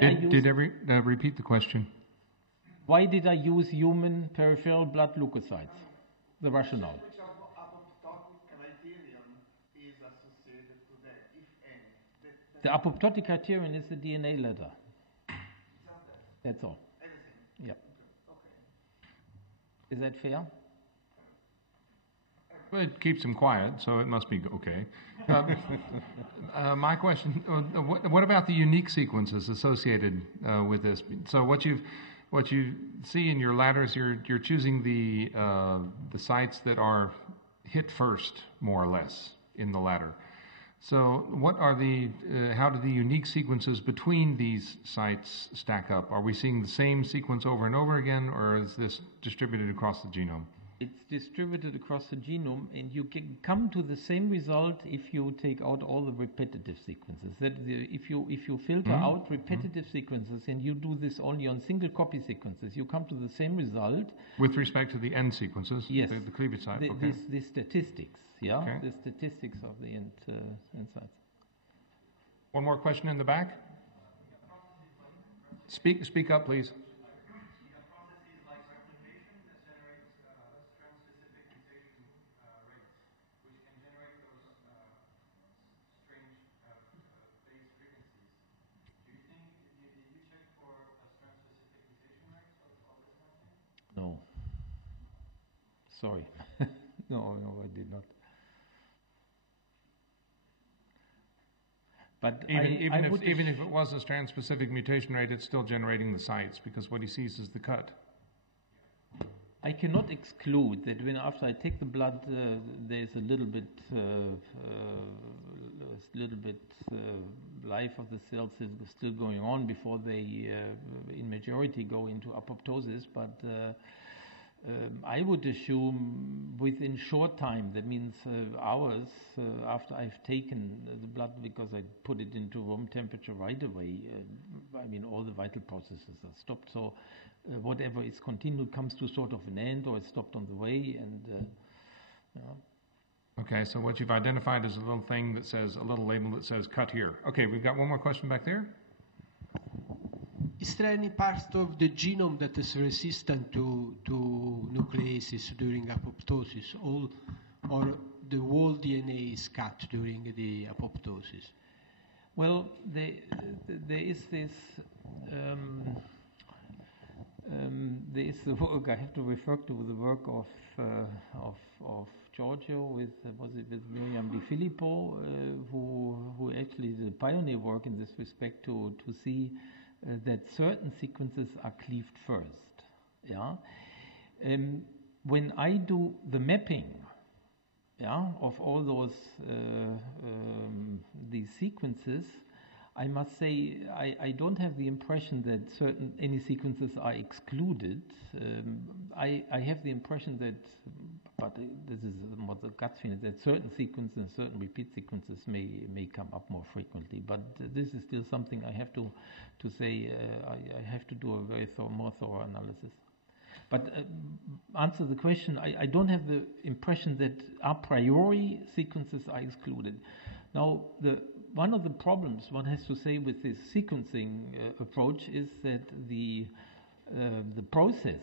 repeat the question. Why did I use human peripheral blood leukocytes? The rationale. Which apoptotic criterion is associated to that, if any? The apoptotic criterion is the DNA letter. That's all. Everything? Yeah. Okay. Is that fair? Well, it keeps them quiet, so it must be okay. My question, what about the unique sequences associated with this? So what you see in your ladders, you're choosing the sites that are hit first, more or less, in the ladder. So what are how do the unique sequences between these sites stack up? Are we seeing the same sequence over and over again, or is this distributed across the genome? It's distributed across the genome, and you can come to the same result if you take out all the repetitive sequences. If you filter out repetitive sequences and you do this only on single copy sequences, you come to the same result. With respect to the end sequences? Yes. The cleavage site, okay. The statistics, yeah? Okay. The statistics of the end sites. One more question in the back. Speak up, please. No. Sorry. No, I did not. But even if it was a strand-specific mutation rate, it's still generating the sites, because what he sees is the cut. I cannot exclude that when after I take the blood, there's a little bit life of the cells is still going on before they, in majority, go into apoptosis. But I would assume within short time, that means hours after I've taken the blood, because I put it into room temperature right away, all the vital processes are stopped. So whatever is continued comes to sort of an end, or it's stopped on the way. And Okay, so what you've identified is a little thing that says, a little label that says cut here. Okay, we've got one more question back there. Is there any part of the genome that is resistant to nucleases during apoptosis, or the whole DNA is cut during the apoptosis? Well, there is this. There is the work. I have to refer to the work of Giorgio with Miriam Di Filippo, who actually did the pioneer work in this respect to see that certain sequences are cleaved first. Yeah. When I do the mapping, of all those these sequences, I must say I don't have the impression that any sequences are excluded. I have the impression that, but this is what the gut feeling, that certain sequences and certain repeat sequences may come up more frequently. But this is still something I have to say. I have to do a very more thorough analysis. But answer the question, I don't have the impression that a priori sequences are excluded. Now, one of the problems one has to say with this sequencing approach is that the process,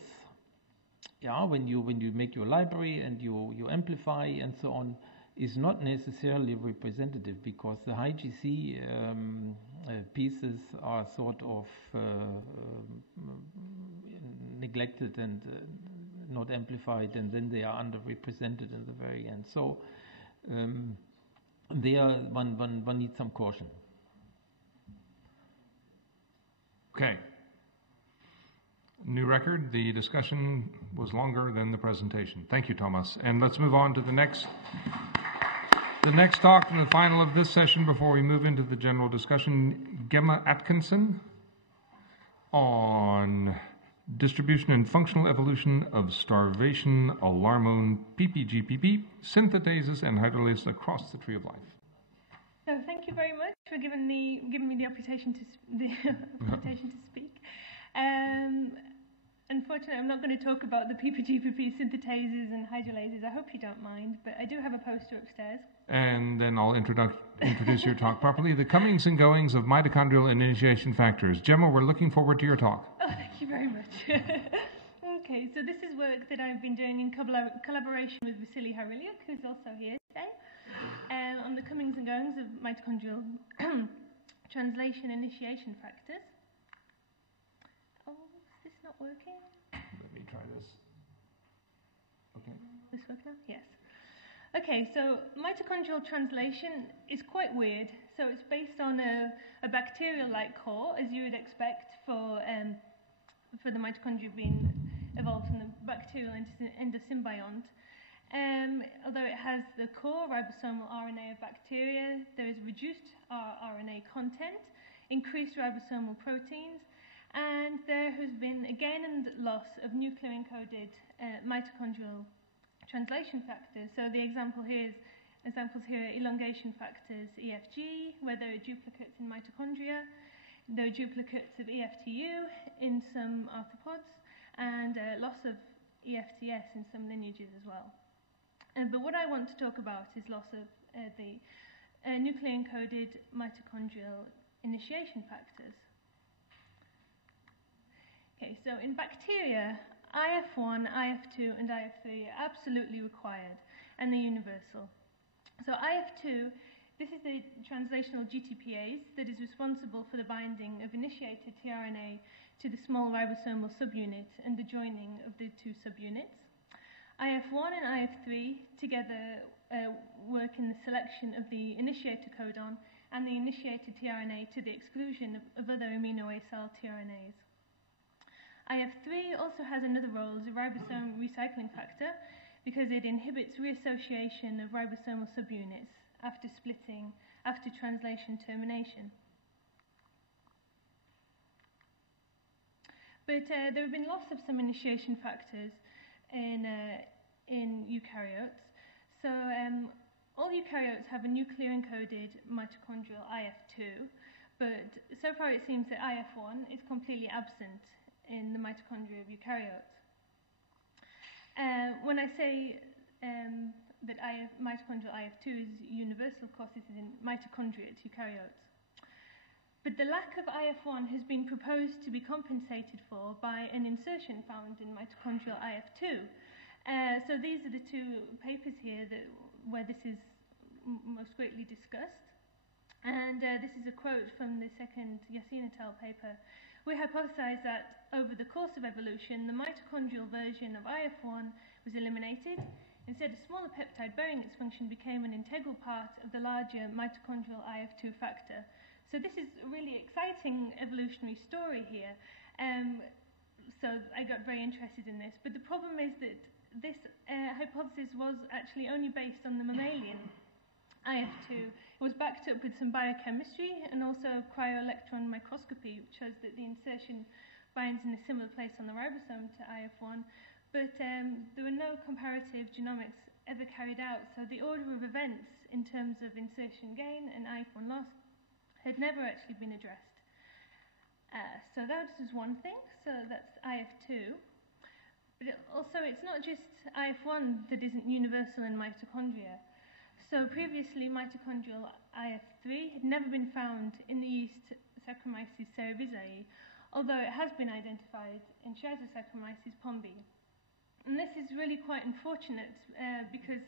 when you make your library and you amplify and so on, is not necessarily representative, because the high GC pieces are sort of neglected and not amplified, and then they are underrepresented in the very end. So there one needs some caution. Okay. New record. The discussion was longer than the presentation. Thank you, Thomas. And let's move on to the next talk and the final of this session before we move into the general discussion. Gemma Atkinson on distribution and functional evolution of starvation alarmone PPGPP synthetases and hydrolysis across the tree of life. So thank you very much for giving me the opportunity to speak. Unfortunately, I'm not going to talk about the PPGPP synthetases and hydrolases. I hope you don't mind, but I do have a poster upstairs. And then I'll introduce your talk properly. The comings and goings of mitochondrial initiation factors. Gemma, we're looking forward to your talk. Oh, thank you very much. Okay, so this is work that I've been doing in collaboration with Vasily Harylyuk, who's also here today, on the comings and goings of mitochondrial translation initiation factors. Oh, is this not working? Let me try this. Okay. This work now? Yes. Okay, so mitochondrial translation is quite weird. So it's based on a bacterial-like core, as you would expect for the mitochondria being evolved from the bacterial endosymbiont. Although it has the core ribosomal RNA of bacteria, there is reduced RNA content, increased ribosomal proteins, and there has been a gain and loss of nuclear-encoded mitochondrial translation factors. So the examples here are elongation factors EFG, where there are duplicates in mitochondria. There are duplicates of EFTU in some arthropods, and loss of EFTS in some lineages as well. But what I want to talk about is loss of the nuclear-encoded mitochondrial initiation factors. Okay, so in bacteria, IF1, IF2, and IF3 are absolutely required, and they're universal. So IF2, this is the translational GTPase that is responsible for the binding of initiated tRNA to the small ribosomal subunit and the joining of the two subunits. IF1 and IF3 together work in the selection of the initiator codon and the initiated tRNA to the exclusion of other amino acyl tRNAs. IF3 also has another role as a ribosome recycling factor because it inhibits reassociation of ribosomal subunits after splitting, after translation termination. But there have been loss of some initiation factors in eukaryotes. So all eukaryotes have a nuclear-encoded mitochondrial IF2, but so far it seems that IF1 is completely absent in the mitochondria of eukaryotes. When I say that mitochondrial IF2 is universal, of course this is in mitochondriate eukaryotes. But the lack of IF1 has been proposed to be compensated for by an insertion found in mitochondrial IF2. So these are the two papers here where this is most greatly discussed. And this is a quote from the second Yassin et al. Paper. We hypothesized that over the course of evolution, the mitochondrial version of IF1 was eliminated. Instead, a smaller peptide bearing its function became an integral part of the larger mitochondrial IF2 factor. So this is a really exciting evolutionary story here. So I got very interested in this. But the problem is that this hypothesis was actually only based on the mammalian IF2. It was backed up with some biochemistry and also cryo-electron microscopy, which shows that the insertion binds in a similar place on the ribosome to IF1. But there were no comparative genomics ever carried out, so the order of events in terms of insertion gain and IF1 loss had never actually been addressed. So that is one thing, so that's IF2. But also it's not just IF1 that isn't universal in mitochondria. So previously mitochondrial IF3 had never been found in the yeast Saccharomyces cerevisiae, although it has been identified in Saccharomyces pombe. And this is really quite unfortunate because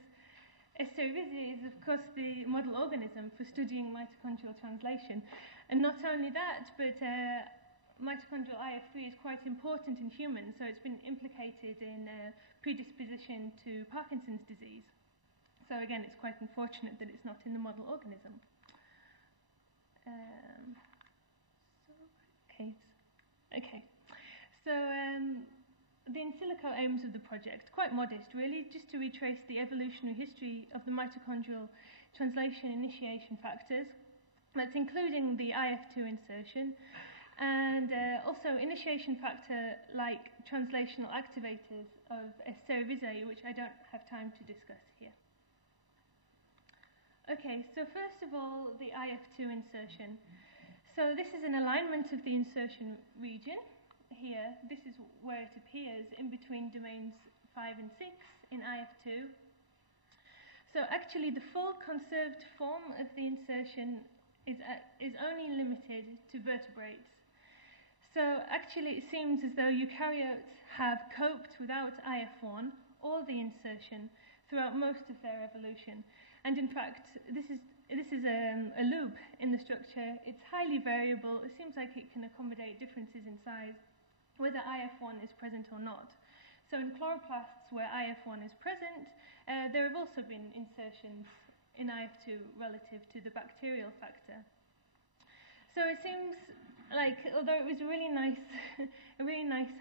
cerevisiae is of course the model organism for studying mitochondrial translation. And not only that, but mitochondrial IF3 is quite important in humans, so it's been implicated in predisposition to Parkinson's disease. So again, it's quite unfortunate that it's not in the model organism. So the in silico aims of the project, quite modest really, just to retrace the evolutionary history of the mitochondrial translation initiation factors. That's including the IF2 insertion, and also initiation factor like translational activators of cerevisiae, which I don't have time to discuss here. Okay, so first of all, the IF2 insertion. So this is an alignment of the insertion region. Here, this is where it appears in between domains 5 and 6 in IF2. So actually, the full conserved form of the insertion is only limited to vertebrates. So actually, it seems as though eukaryotes have coped without IF1 or the insertion throughout most of their evolution. And in fact, this is a loop in the structure. It's highly variable. It seems like it can accommodate differences in size, whether IF1 is present or not. So in chloroplasts where IF1 is present, there have also been insertions in IF2 relative to the bacterial factor. So it seems like, although it was a really nice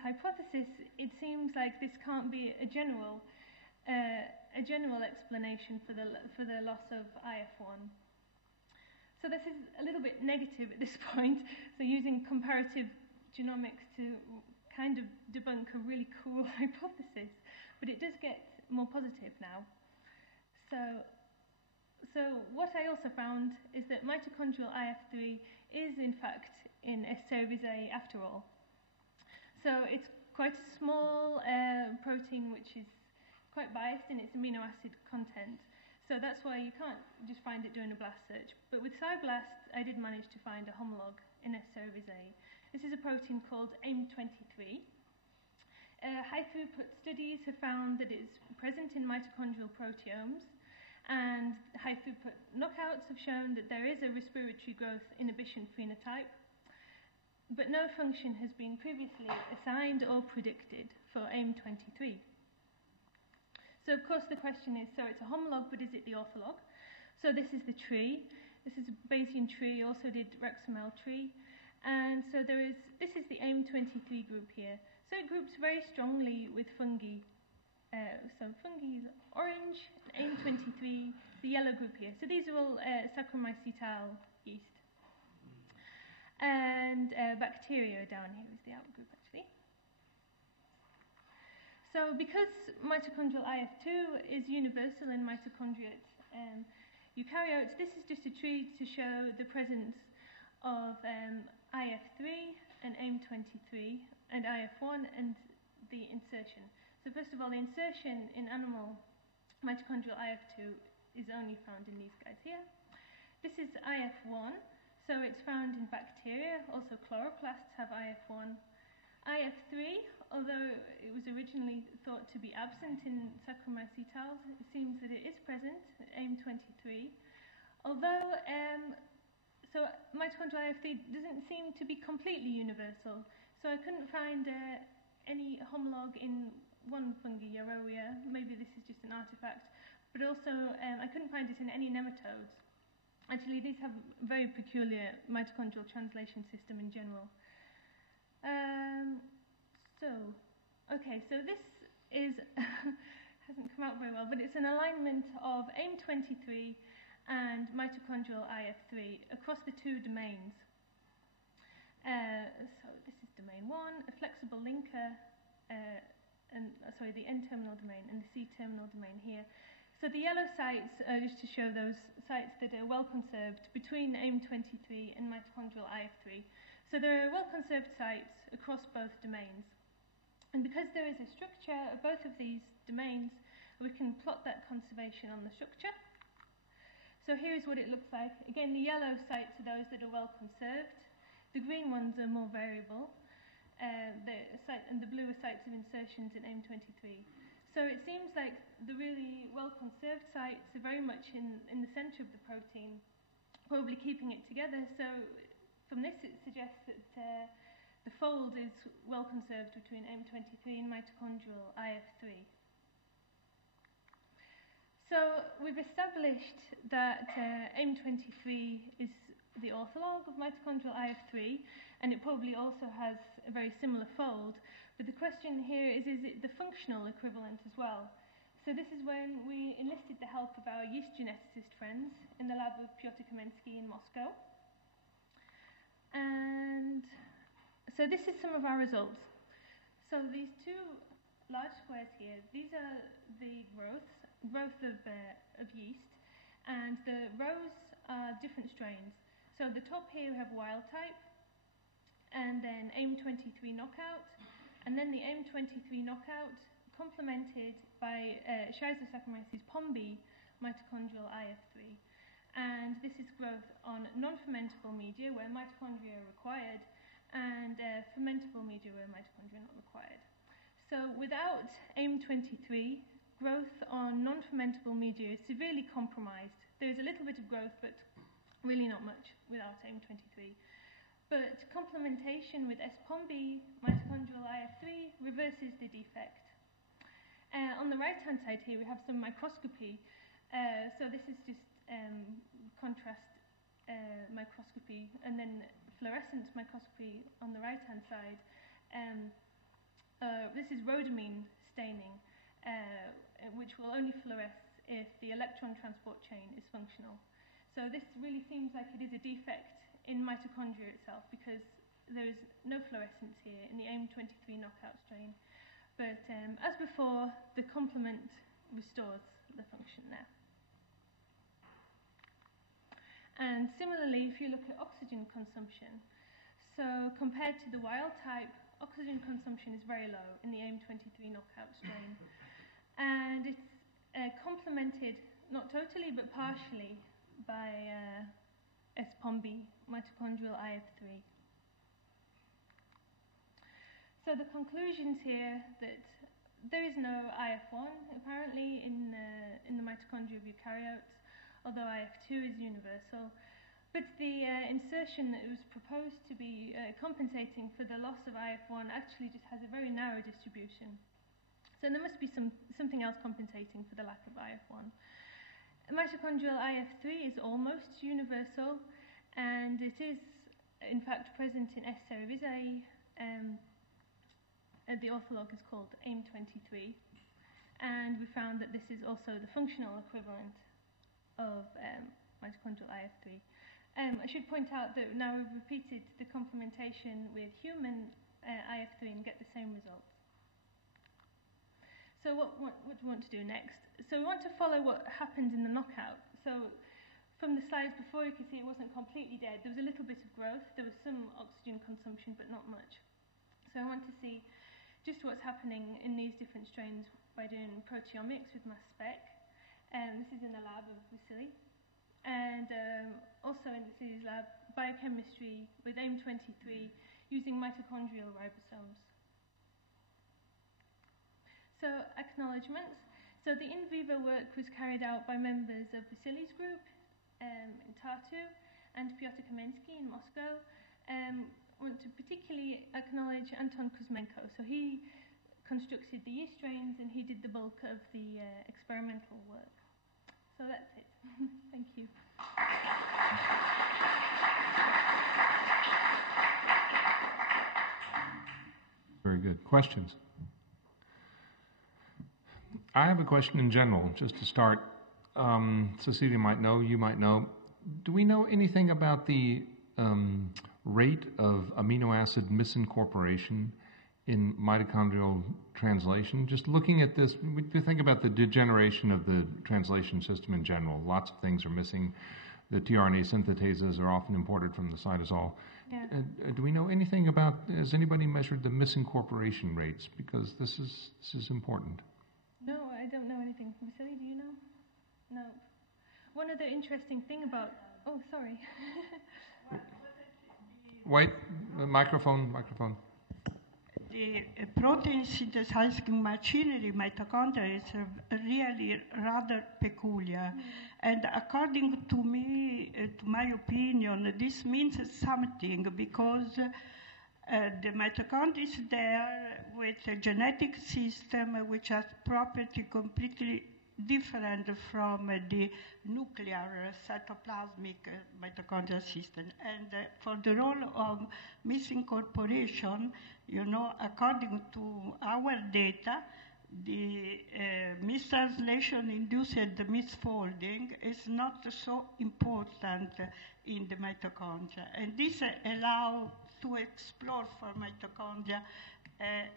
hypothesis, it seems like this can't be a general explanation for the loss of IF1. So this is a little bit negative at this point. So using comparative genomics to kind of debunk a really cool hypothesis, but it does get more positive now. So what I also found is that mitochondrial IF3 is in fact in S series A after all. So it's quite a small protein which is quite biased in its amino acid content. So that's why you can't just find it doing a blast search. But with SciBlast, I did manage to find a homologue in S series A. This is a protein called AIM23. High throughput studies have found that it's present in mitochondrial proteomes, and high throughput knockouts have shown that there is a respiratory growth inhibition phenotype, but no function has been previously assigned or predicted for AIM23. So of course the question is, so it's a homologue, but is it the ortholog? So this is the tree. This is a Bayesian tree, also did Rexamel tree. And so this is the AIM23 group here. So it groups very strongly with fungi. So fungi is orange, AIM23, the yellow group here. So these are all Saccharomycetal yeast. And bacteria down here is the out group actually. So because mitochondrial IF2 is universal in mitochondriate eukaryotes, this is just a tree to show the presence of IF3 and AIM23 and IF1 and the insertion. So first of all, the insertion in animal mitochondrial IF2 is only found in these guys here. This is IF1, so it's found in bacteria. Also chloroplasts have IF1. IF3, although it was originally thought to be absent in Saccharomycetal, it seems that it is present, AIM23. Although, so mitochondrial IF3 doesn't seem to be completely universal, so I couldn't find any homologue in one fungi, Yaroia. Maybe this is just an artifact, but also I couldn't find it in any nematodes. Actually, these have a very peculiar mitochondrial translation system in general. So this is hasn't come out very well, but it's an alignment of AIM23 and mitochondrial IF3 across the two domains. So this is domain 1, a flexible linker, the N-terminal domain and the C-terminal domain here. So the yellow sites are just to show those sites that are well conserved between AIM23 and mitochondrial IF3. So there are well conserved sites across both domains. And because there is a structure of both of these domains, we can plot that conservation on the structure. So here's what it looks like. Again, the yellow sites are those that are well conserved. The green ones are more variable. And the blue are sites of insertions in AIM23. So it seems like the really well-conserved sites are very much in the center of the protein, probably keeping it together. So from this, it suggests that the fold is well-conserved between AIM23 and mitochondrial IF3. So we've established that AIM23 is the ortholog of mitochondrial IF3, and it probably also has a very similar fold. But the question here is it the functional equivalent as well? So this is when we enlisted the help of our yeast geneticist friends in the lab of Piotr Kamensky in Moscow. And so this is some of our results. So these two large squares here, these are the growth of yeast, and the rows are different strains. So the top here we have wild type, and then AIM23 knockout, and then the AIM23 knockout complemented by Saccharomyces pombe mitochondrial IF3. And this is growth on non-fermentable media where mitochondria are required, and fermentable media where mitochondria are not required. So without AIM23, growth on non-fermentable media is severely compromised. There is a little bit of growth, but really not much without AIM23. But complementation with S. pombe mitochondrial IF3 reverses the defect. On the right-hand side here, we have some microscopy. So this is just contrast microscopy, and then fluorescence microscopy on the right-hand side. This is rhodamine staining, which will only fluoresce if the electron transport chain is functional. So this really seems like it is a defect in mitochondria itself, because there is no fluorescence here in the AIM23 knockout strain. But as before, the complement restores the function there. And similarly, if you look at oxygen consumption, so compared to the wild type, oxygen consumption is very low in the AIM23 knockout strain. And it's complemented, not totally, but partially, by S-POMB, mitochondrial IF3. So the conclusions here that there is no IF1 apparently in the mitochondria of eukaryotes, although IF2 is universal. But the insertion that was proposed to be compensating for the loss of IF1 actually just has a very narrow distribution. So there must be something else compensating for the lack of IF1. Mitochondrial IF3 is almost universal, and it is in fact present in S. cerevisiae. The ortholog is called AIM23, and we found that this is also the functional equivalent of mitochondrial IF3. I should point out that now we've repeated the complementation with human IF3 and get the same results. So what do we want to do next? So we want to follow what happened in the knockout. So from the slides before, you can see it wasn't completely dead. There was a little bit of growth. There was some oxygen consumption, but not much. So I want to see just what's happening in these different strains by doing proteomics with mass spec. This is in the lab of Vasily. And also in Vasily's lab, biochemistry with AIM23 using mitochondrial ribosomes. So acknowledgements. So the in vivo work was carried out by members of Vasily's group in Tartu and Piotr Kamensky in Moscow. I want to particularly acknowledge Anton Kuzmenko. So he constructed the yeast strains and he did the bulk of the experimental work. So that's it. Thank you. Very good. Questions? I have a question in general, just to start. Cecilia might know, you might know. Do we know anything about the rate of amino acid misincorporation in mitochondrial translation? Just looking at this, we think about the degeneration of the translation system in general. Lots of things are missing. The tRNA synthetases are often imported from the cytosol. Yeah. Do we know anything about, has anybody measured the misincorporation rates? Because this is important. No, I don't know anything. Vasily, do you know? No. One other interesting thing about, oh, sorry. Wait, microphone. The protein synthesizing machinery, mitochondria, is really rather peculiar. And according to me, to my opinion, this means something, because the mitochondria is there with a genetic system which has property completely different from the nuclear cytoplasmic mitochondrial system. And for the role of misincorporation, according to our data, the mistranslation induced misfolding is not so important in the mitochondria. And this allows to explore for mitochondria a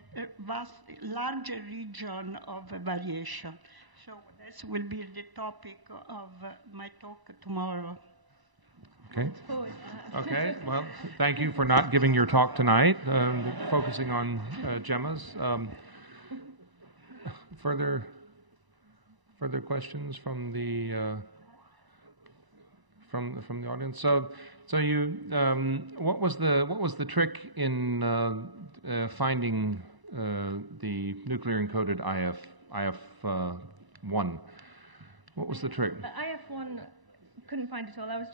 larger region of variation. So this will be the topic of my talk tomorrow. Okay. Okay. Well, thank you for not giving your talk tonight, focusing on gemmas. Further questions from the audience. So you, what was the trick in finding the nuclear encoded IF1? What was the trick? IF1 couldn't find it all. I was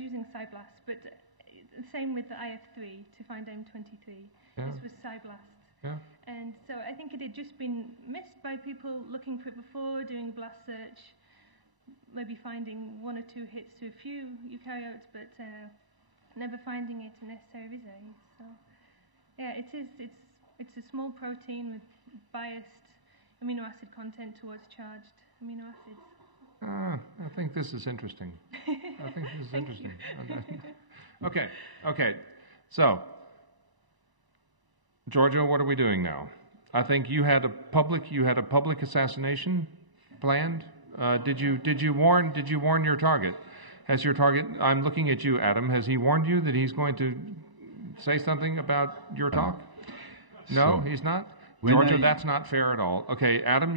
using SciBlast, but same with the IF3 to find AIM23. Yeah. This was SciBlast. Yeah. And so I think it had just been missed by people looking for it before, doing a blast search, maybe finding one or two hits to a few eukaryotes, but never finding it in necessary results. So yeah, it's a small protein with biased amino acid content towards charged amino acids. I think this is interesting. I think this is interesting. Okay. So, Giorgio, what are we doing now? I think you had a public assassination planned. Did you warn your target? Has your target? I'm looking at you, Adam. Has he warned you that he's going to say something about your talk? No, he's not. Giorgio, that's not fair at all. Okay, Adam,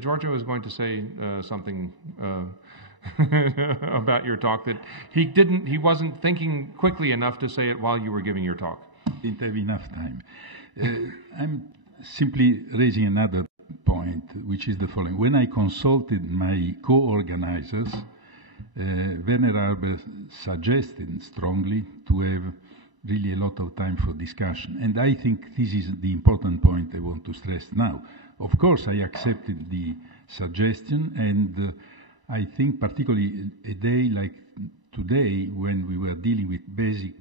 Giorgio is going to say something about your talk that he wasn't thinking quickly enough to say it while you were giving your talk. Didn't have enough time. I'm simply raising another point, which is the following. When I consulted my co-organizers, Werner Arber suggested strongly to have really a lot of time for discussion. And I think this is the important point I want to stress now. Of course, I accepted the suggestion, and I think particularly a day like today, when we were dealing with basic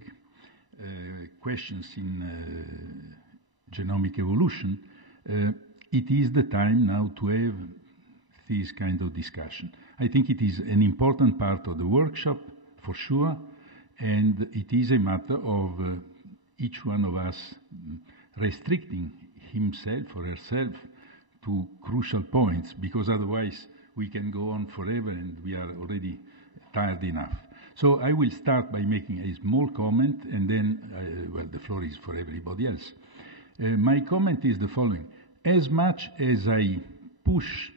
questions in genomic evolution, it is the time now to have this kind of discussion. I think it is an important part of the workshop, for sure, and it is a matter of each one of us restricting himself or herself to crucial points, because otherwise we can go on forever and we are already tired enough. So I will start by making a small comment, and then, the floor is for everybody else. My comment is the following. As much as I push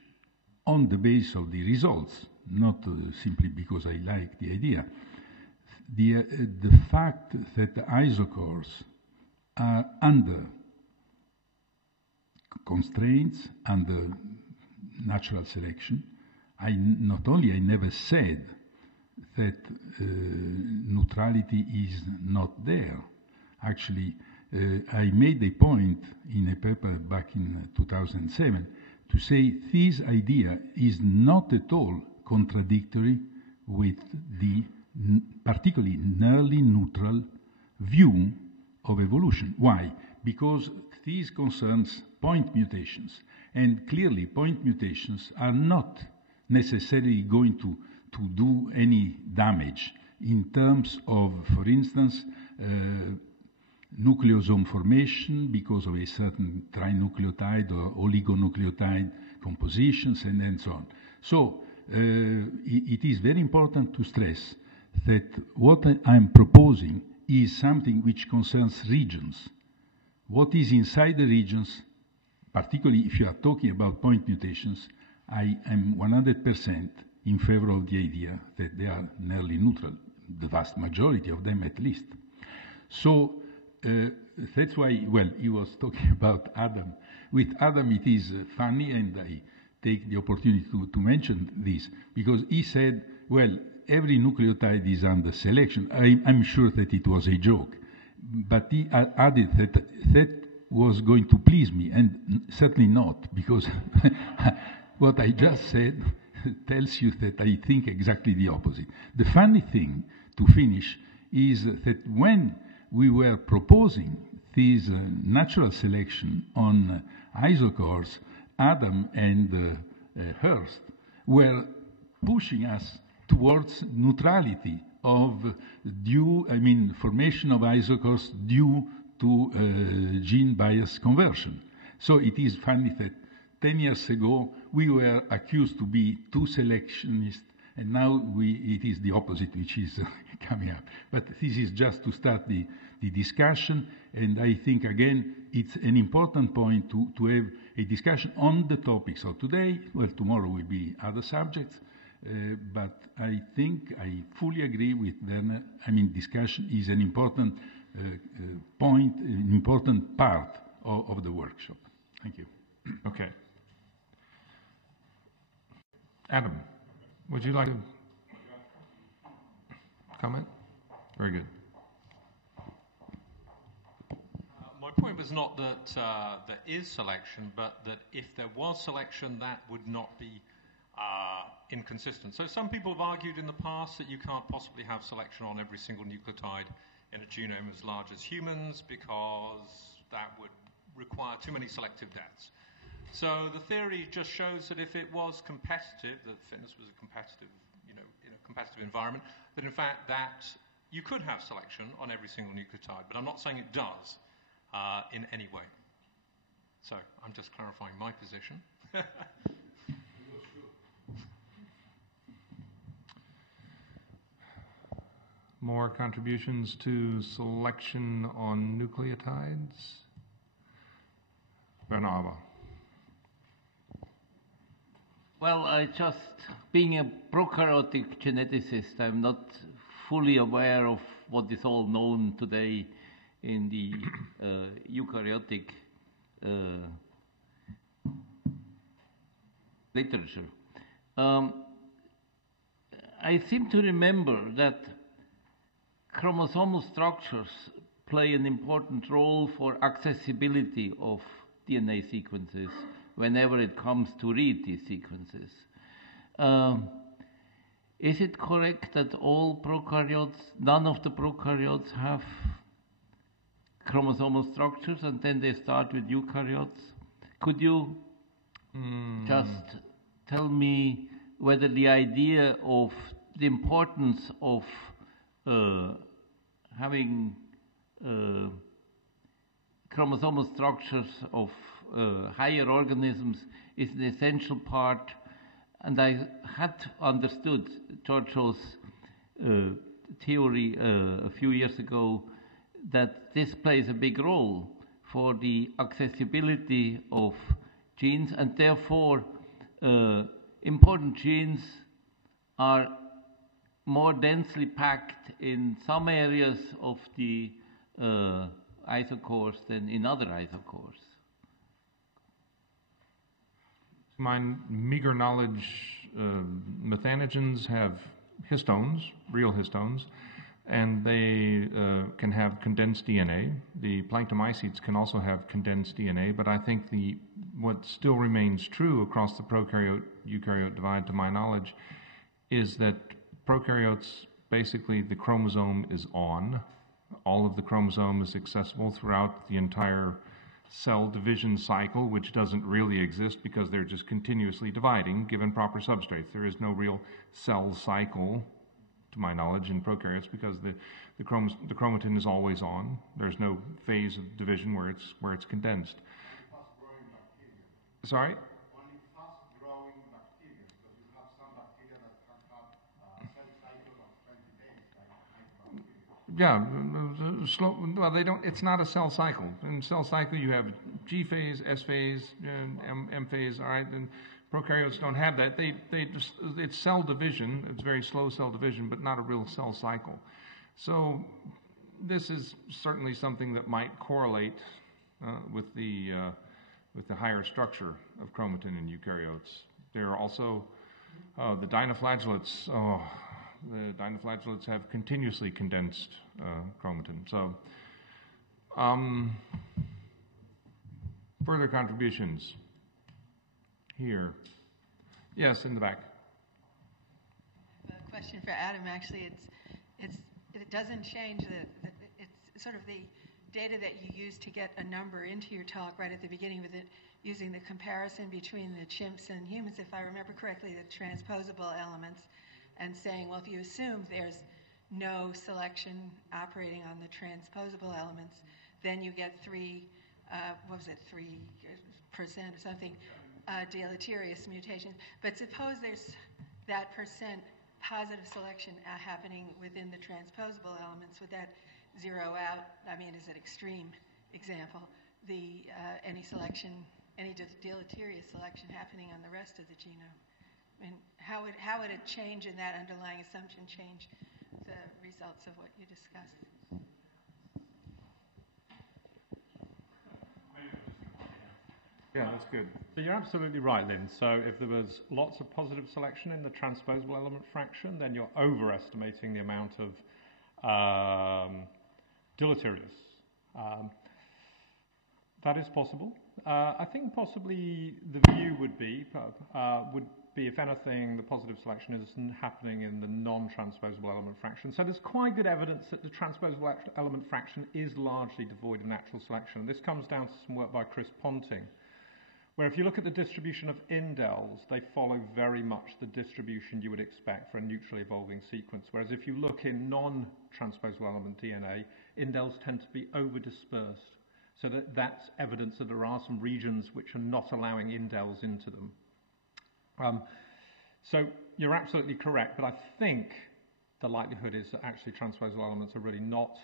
on the basis of the results, not simply because I like the idea, the fact that the isocores are under constraints, under natural selection, I never said that neutrality is not there. Actually, I made a point in a paper back in 2007 to say this idea is not at all contradictory with the particularly nearly neutral view of evolution. Why? Because this concerns point mutations, and clearly point mutations are not necessarily going to do any damage in terms of, for instance, nucleosome formation because of a certain trinucleotide or oligonucleotide compositions and so on. So it is very important to stress that what I'm proposing is something which concerns regions. What is inside the regions, particularly if you are talking about point mutations, I am 100% in favor of the idea that they are nearly neutral, the vast majority of them at least. So that's why, he was talking about Adam. With Adam it is funny, and I take the opportunity to mention this, because he said, every nucleotide is under selection. I'm sure that it was a joke, but he added that was going to please me, and certainly not, because what I just said tells you that I think exactly the opposite. The funny thing, to finish, is that when we were proposing this natural selection on isocores, Adam and Hurst were pushing us towards neutrality of formation of isocores due to gene bias conversion. So it is funny that 10 years ago we were accused to be too selectionist, and now it is the opposite which is coming up. But this is just to start the discussion, and I think, again, it's an important point to have a discussion on the topics of today. Tomorrow will be other subjects, but I think I fully agree with Werner. Discussion is an important point, an important part of the workshop. Thank you. Okay. Adam, would you like to comment? Very good. More point was not that there is selection, but that if there was selection, that would not be inconsistent. So some people have argued in the past that you can't possibly have selection on every single nucleotide in a genome as large as humans because that would require too many selective deaths. So the theory just shows that if it was competitive, that fitness was a competitive, in a competitive environment, that in fact that you could have selection on every single nucleotide, but I'm not saying it does in any way. So I'm just clarifying my position. More contributions to selection on nucleotides? Bernardi. Well, being a prokaryotic geneticist, I'm not fully aware of what is all known today in the eukaryotic literature. I seem to remember that chromosomal structures play an important role for accessibility of DNA sequences whenever it comes to read these sequences. Is it correct that all prokaryotes, none of the prokaryotes have chromosomal structures and then they start with eukaryotes? Could you just tell me whether the idea of the importance of having chromosomal structures of higher organisms is an essential part? And I had understood Giorgio's theory a few years ago that this plays a big role for the accessibility of genes, and therefore important genes are more densely packed in some areas of the isochores than in other isochores. My meager knowledge, methanogens have histones, real histones, and they can have condensed DNA. The planktomycetes can also have condensed DNA, but I think what still remains true across the prokaryote-eukaryote divide, to my knowledge, is that prokaryotes, basically the chromosome is on. All of the chromosome is accessible throughout the entire cell division cycle, which doesn't really exist because they're just continuously dividing given proper substrates. There is no real cell cycle, to my knowledge, in prokaryotes because the chromatin is always on. There's no phase of division where it's condensed. Sorry? Only fast-growing bacteria, because you have some bacteria that can have cell cycle of 20 days, like Yeah, slow. Well, they don't. It's not a cell cycle. In cell cycle, you have G phase, S phase, M phase. All right, and prokaryotes don't have that. It's cell division. It's very slow cell division, but not a real cell cycle. So this is certainly something that might correlate with the higher structure of chromatin in eukaryotes. There are also the dinoflagellates. The dinoflagellates have continuously condensed chromatin. So, further contributions here. Yes, in the back. A question for Adam. Actually, it doesn't change it's sort of the data that you use to get a number into your talk right at the beginning with it, using the comparison between the chimps and humans, if I remember correctly, the transposable elements, and saying, well, if you assume there's no selection operating on the transposable elements, then you get 3% or something deleterious mutations. But suppose there's that percent positive selection happening within the transposable elements, would that zero out, I mean, as an extreme example, any deleterious selection happening on the rest of the genome? I mean, how would a change in that underlying assumption change the results of what you discussed? Yeah, that's good. So you're absolutely right, Lynn. So if there was lots of positive selection in the transposable element fraction, then you're overestimating the amount of deleterious. That is possible. I think possibly the view would be, if anything, the positive selection is happening in the non-transposable element fraction. So there's quite good evidence that the transposable element fraction is largely devoid of natural selection. This comes down to some work by Chris Ponting, where if you look at the distribution of indels, they follow very much the distribution you would expect for a neutrally evolving sequence. Whereas if you look in non-transposable element DNA, indels tend to be over-dispersed. So that's evidence that there are some regions which are not allowing indels into them. So you're absolutely correct, but I think the likelihood is that actually transposable elements are really not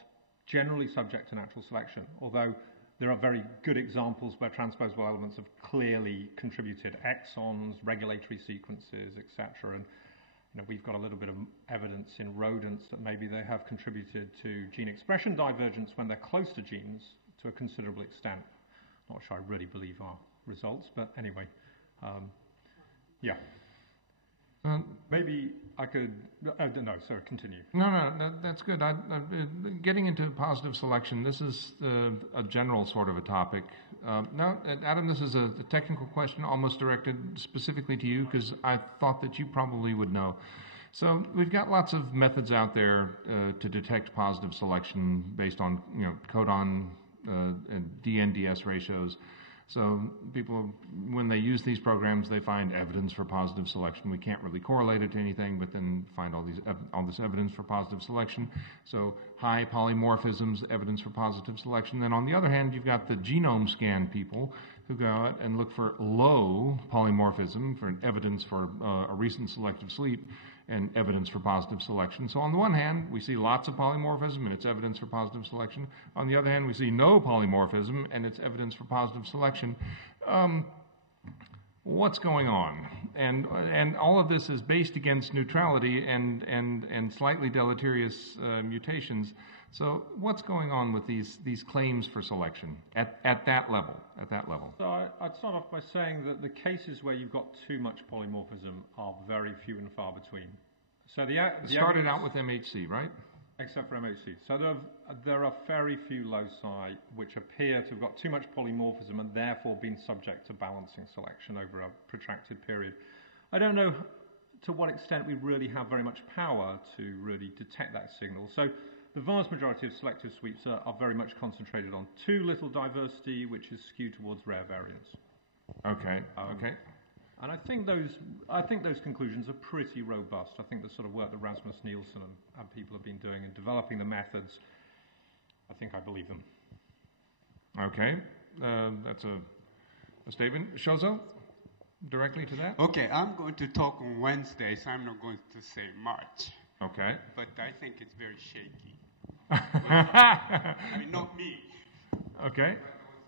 generally subject to natural selection, although there are very good examples where transposable elements have clearly contributed exons, regulatory sequences, etc. And we've got a little bit of evidence in rodents that maybe they have contributed to gene expression divergence when they're close to genes to a considerable extent. Not sure I really believe our results, but anyway, yeah. Maybe I could. No, sorry, continue. No, that's good. Getting into positive selection, this is a general sort of a topic. Now, Adam, this is a technical question almost directed specifically to you because I thought that you probably would know. So we've got lots of methods out there to detect positive selection based on codon and DN-DS ratios. So people, when they use these programs, they find evidence for positive selection. We can't really correlate it to anything, but then find all this evidence for positive selection. So high polymorphisms, evidence for positive selection. Then on the other hand, you've got the genome scan people who go out and look for low polymorphism for evidence for a recent selective sleep and evidence for positive selection. So on the one hand, we see lots of polymorphism and it's evidence for positive selection. On the other hand, we see no polymorphism and it's evidence for positive selection. What's going on? And all of this is based against neutrality and slightly deleterious mutations. So what's going on with these claims for selection at that level? So I'd start off by saying that the cases where you've got too much polymorphism are very few and far between. So it started out with MHC, right? Except for MHC. So there are very few loci which appear to have got too much polymorphism and therefore been subject to balancing selection over a protracted period. I don't know to what extent we really have very much power to really detect that signal. So the vast majority of selective sweeps are very much concentrated on too little diversity, which is skewed towards rare variants. Okay. Okay. And I think those conclusions are pretty robust. I think the sort of work that Rasmus Nielsen and people have been doing in developing the methods, I think I believe them. Okay. That's a statement. Shozo, directly to that? Okay, I'm going to talk on Wednesday, so I'm not going to say much. Okay. But I think it's very shaky. I mean, not me. Okay.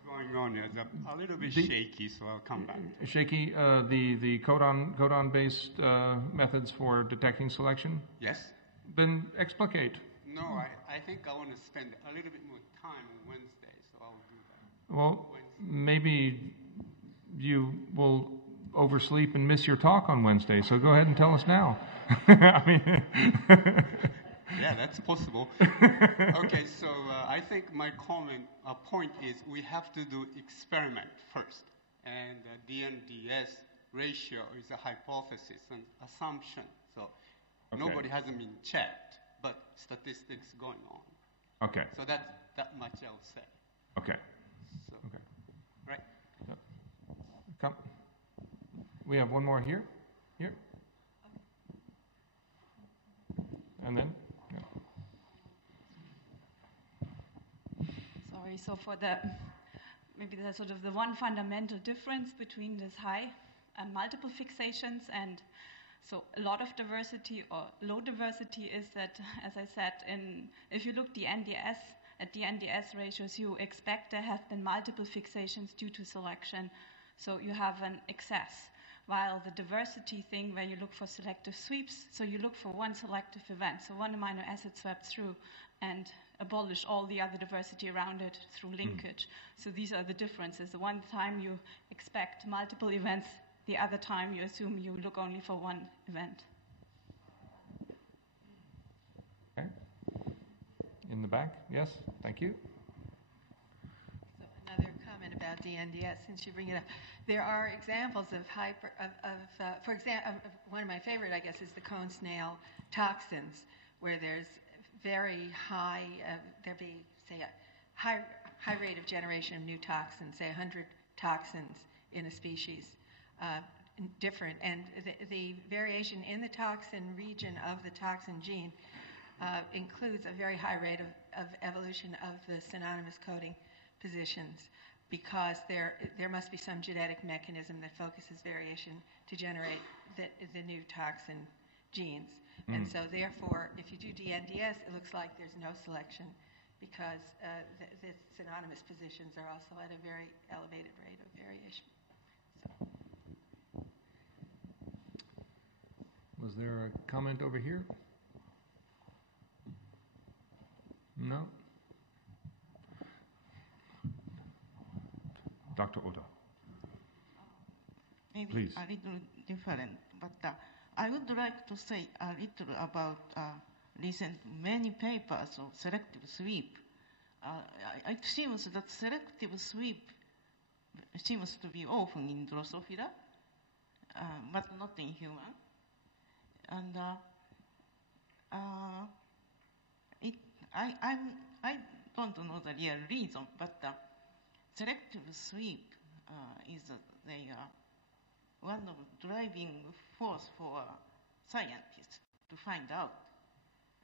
What's going on is a little bit shaky, so I'll come back. Shaky, the codon-based methods for detecting selection? Yes. Then explicate. No, I think I want to spend a little bit more time on Wednesday, so I'll do that. Well, maybe you will oversleep and miss your talk on Wednesday, so go ahead and tell us now. I mean... Yeah, that's possible. Okay, so I think my point is we have to do experiment first. And DN-DS ratio is a hypothesis and assumption. So nobody hasn't been checked, but statistics going on. Okay. So that much I'll say. Okay. So, okay. Right. Yep. Come. We have one more here. Here. And then. Sorry, so for maybe the sort of the one fundamental difference between this high and multiple fixations and so a lot of diversity or low diversity is that, as I said, if you look at the NDS ratios, you expect there have been multiple fixations due to selection, so you have an excess. While the diversity thing, where you look for selective sweeps, so you look for one selective event, so one amino acid swept through and abolish all the other diversity around it through linkage. So these are the differences. The one time you expect multiple events, the other time you assume you look only for one event. Okay. In the back, yes, thank you. So another comment about DNDS, since you bring it up. There are examples of for example, one of my favorite, I guess, is the cone snail toxins, where there's very high, there be, say, a high rate of generation of new toxins, say 100 toxins in a species, different. And the variation in the toxin region of the toxin gene includes a very high rate of evolution of the synonymous coding positions, because there must be some genetic mechanism that focuses variation to generate the new toxin genes. And so therefore, if you do DNDS, it looks like there's no selection, because the synonymous positions are also at a very elevated rate of variation. Was there a comment over here? No? Dr. Oda. Maybe Please. a little different, but I would like to say a little about recent many papers of selective sweep. It seems that selective sweep seems to be often in Drosophila, but not in human. And I don't know the real reason, but selective sweep is one of the driving force for scientists to find out.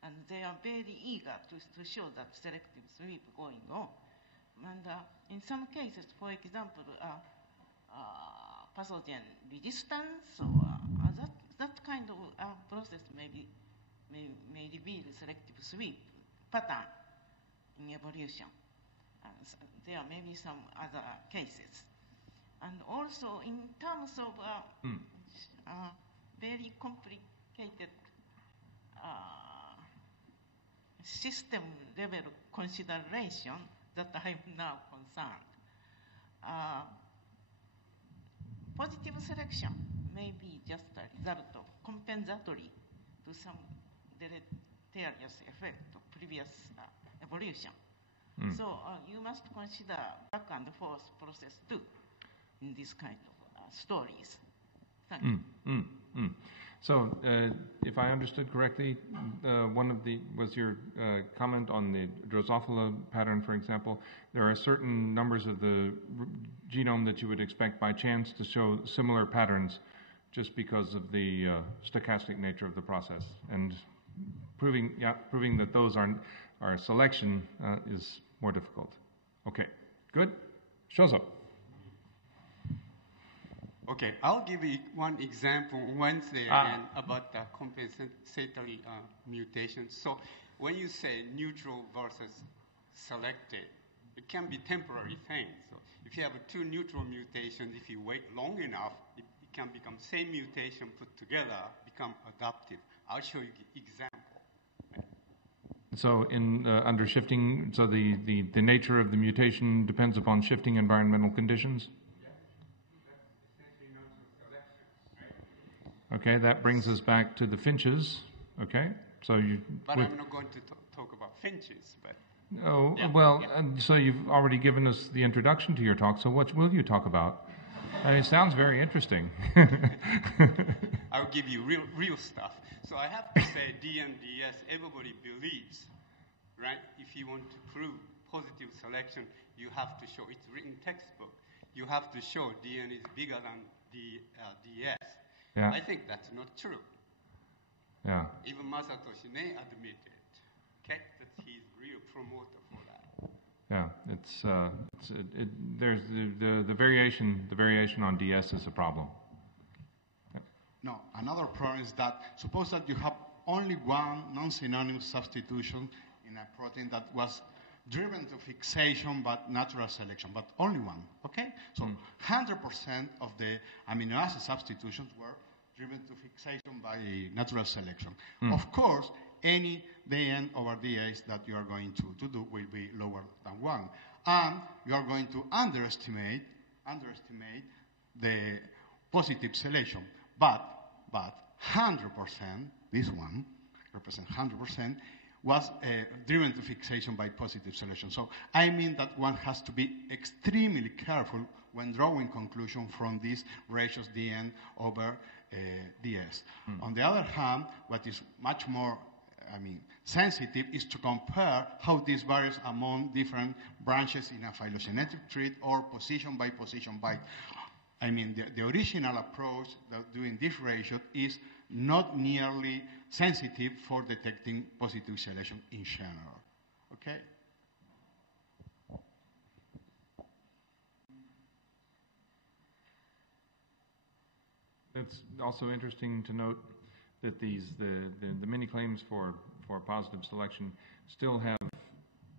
And they are very eager to show that selective sweep going on. And in some cases, for example, pathogen resistance or that kind of process may reveal selective sweep pattern in evolution. And so there may be some other cases. And also in terms of very complicated system level consideration that I am now concerned. Positive selection may be just a result of compensatory to some deleterious effect of previous evolution. So you must consider back and forth process too in this kind of stories. Thank you. So, if I understood correctly, was your comment on the Drosophila pattern, for example. There are certain numbers of the genome that you would expect by chance to show similar patterns just because of the stochastic nature of the process. And proving that those are selection is more difficult. Okay, good. Shozo. Okay, I'll give you one example Wednesday again about the compensatory mutations. So when you say neutral versus selected, it can be temporary things. So if you have two neutral mutations, if you wait long enough, it can become same mutation put together, become adaptive. I'll show you the example. So under shifting, so the nature of the mutation depends upon shifting environmental conditions? Okay, that brings us back to the finches. Okay, so you. But I'm not going to talk about finches. But oh well, so you've already given us the introduction to your talk. So what will you talk about? I mean, it sounds very interesting. I'll give you real stuff. So I have to say, DNDS. Everybody believes, right? If you want to prove positive selection, you have to show. It's written textbook. You have to show DNA is bigger than DS. Yeah. I think that's not true. Yeah. Even Masato Shine admitted, okay, that he's real promoter for that. Yeah, there's the variation on DS is a problem. Yeah. No, another problem is that suppose that you have only one non-synonymous substitution in a protein that was driven to fixation but natural selection, but only one, okay? So 100% of the amino acid substitutions were driven to fixation by natural selection. Of course, any dn over ds that you are going to do will be lower than 1. And you are going to underestimate the positive selection. But 100%, this one represents 100%, was driven to fixation by positive selection. So I mean that one has to be extremely careful when drawing conclusions from these ratios dn over ds. On the other hand, what is much more sensitive is to compare how this varies among different branches in a phylogenetic tree or position by position by. The original approach that doing this ratio is not nearly sensitive for detecting positive selection in general. Okay? It's also interesting to note that the many claims for positive selection still have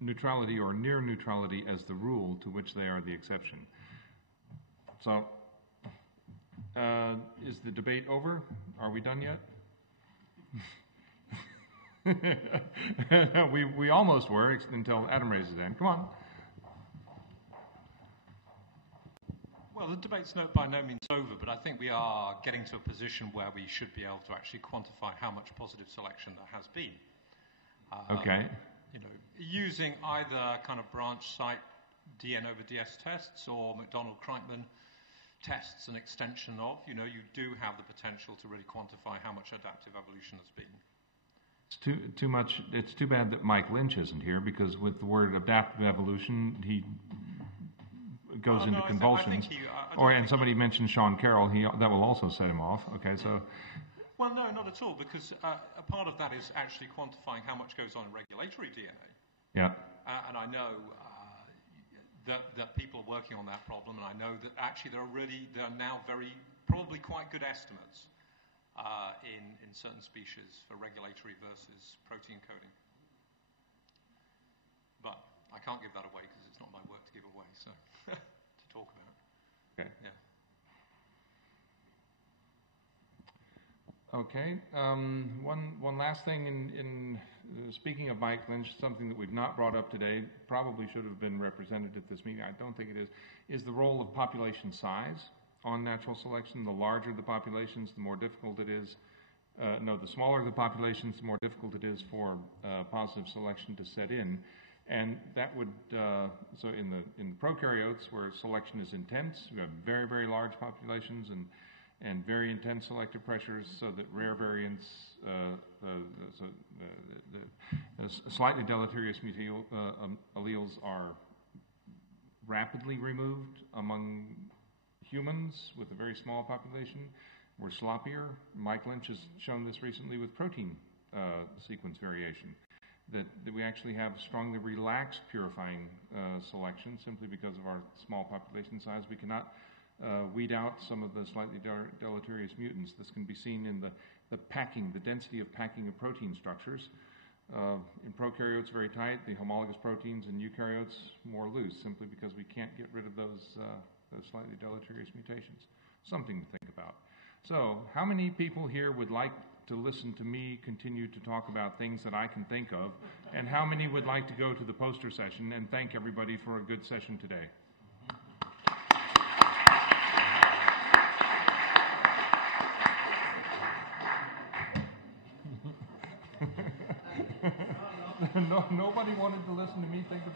neutrality or near neutrality as the rule to which they are the exception. So, is the debate over? Are we done yet? we almost were until Adam raised his hand. Come on. Well, the debate's by no means over, but I think we are getting to a position where we should be able to actually quantify how much positive selection there has been. Okay. Using either kind of branch site DN over DS tests or McDonald-Kreitman tests, an extension of, you do have the potential to really quantify how much adaptive evolution has been. It's too much. It's too bad that Mike Lynch isn't here, because with the word adaptive evolution, he goes into convulsions. And somebody mentioned Sean Carroll. That will also set him off. Okay, so. Well, no, not at all, because a part of that is actually quantifying how much goes on in regulatory DNA. Yeah. And I know that people are working on that problem, and I know that actually there are now probably quite good estimates in certain species for regulatory versus protein coding. But I can't give that away because it's not my work to give away, so to talk about. Okay. Yeah. Okay. One last thing in speaking of Mike Lynch, something that we've not brought up today, probably should have been represented at this meeting, I don't think it is the role of population size on natural selection. The larger the populations, the more difficult it is. The smaller the populations, the more difficult it is for positive selection to set in. And that would, so in the prokaryotes, where selection is intense, we have very, very large populations and very intense selective pressures, so that rare variants, slightly deleterious alleles are rapidly removed among humans with a very small population. We're sloppier. Mike Lynch has shown this recently with protein sequence variation, that we actually have strongly relaxed purifying selection simply because of our small population size. We cannot weed out some of the slightly deleterious mutants. This can be seen in the packing, the density of packing of protein structures. In prokaryotes, very tight. The homologous proteins in eukaryotes, more loose, simply because we can't get rid of those slightly deleterious mutations. Something to think about. So, how many people here would like to listen to me continue to talk about things that I can think of? And how many would like to go to the poster session and thank everybody for a good session today? Nobody wanted to listen to me think of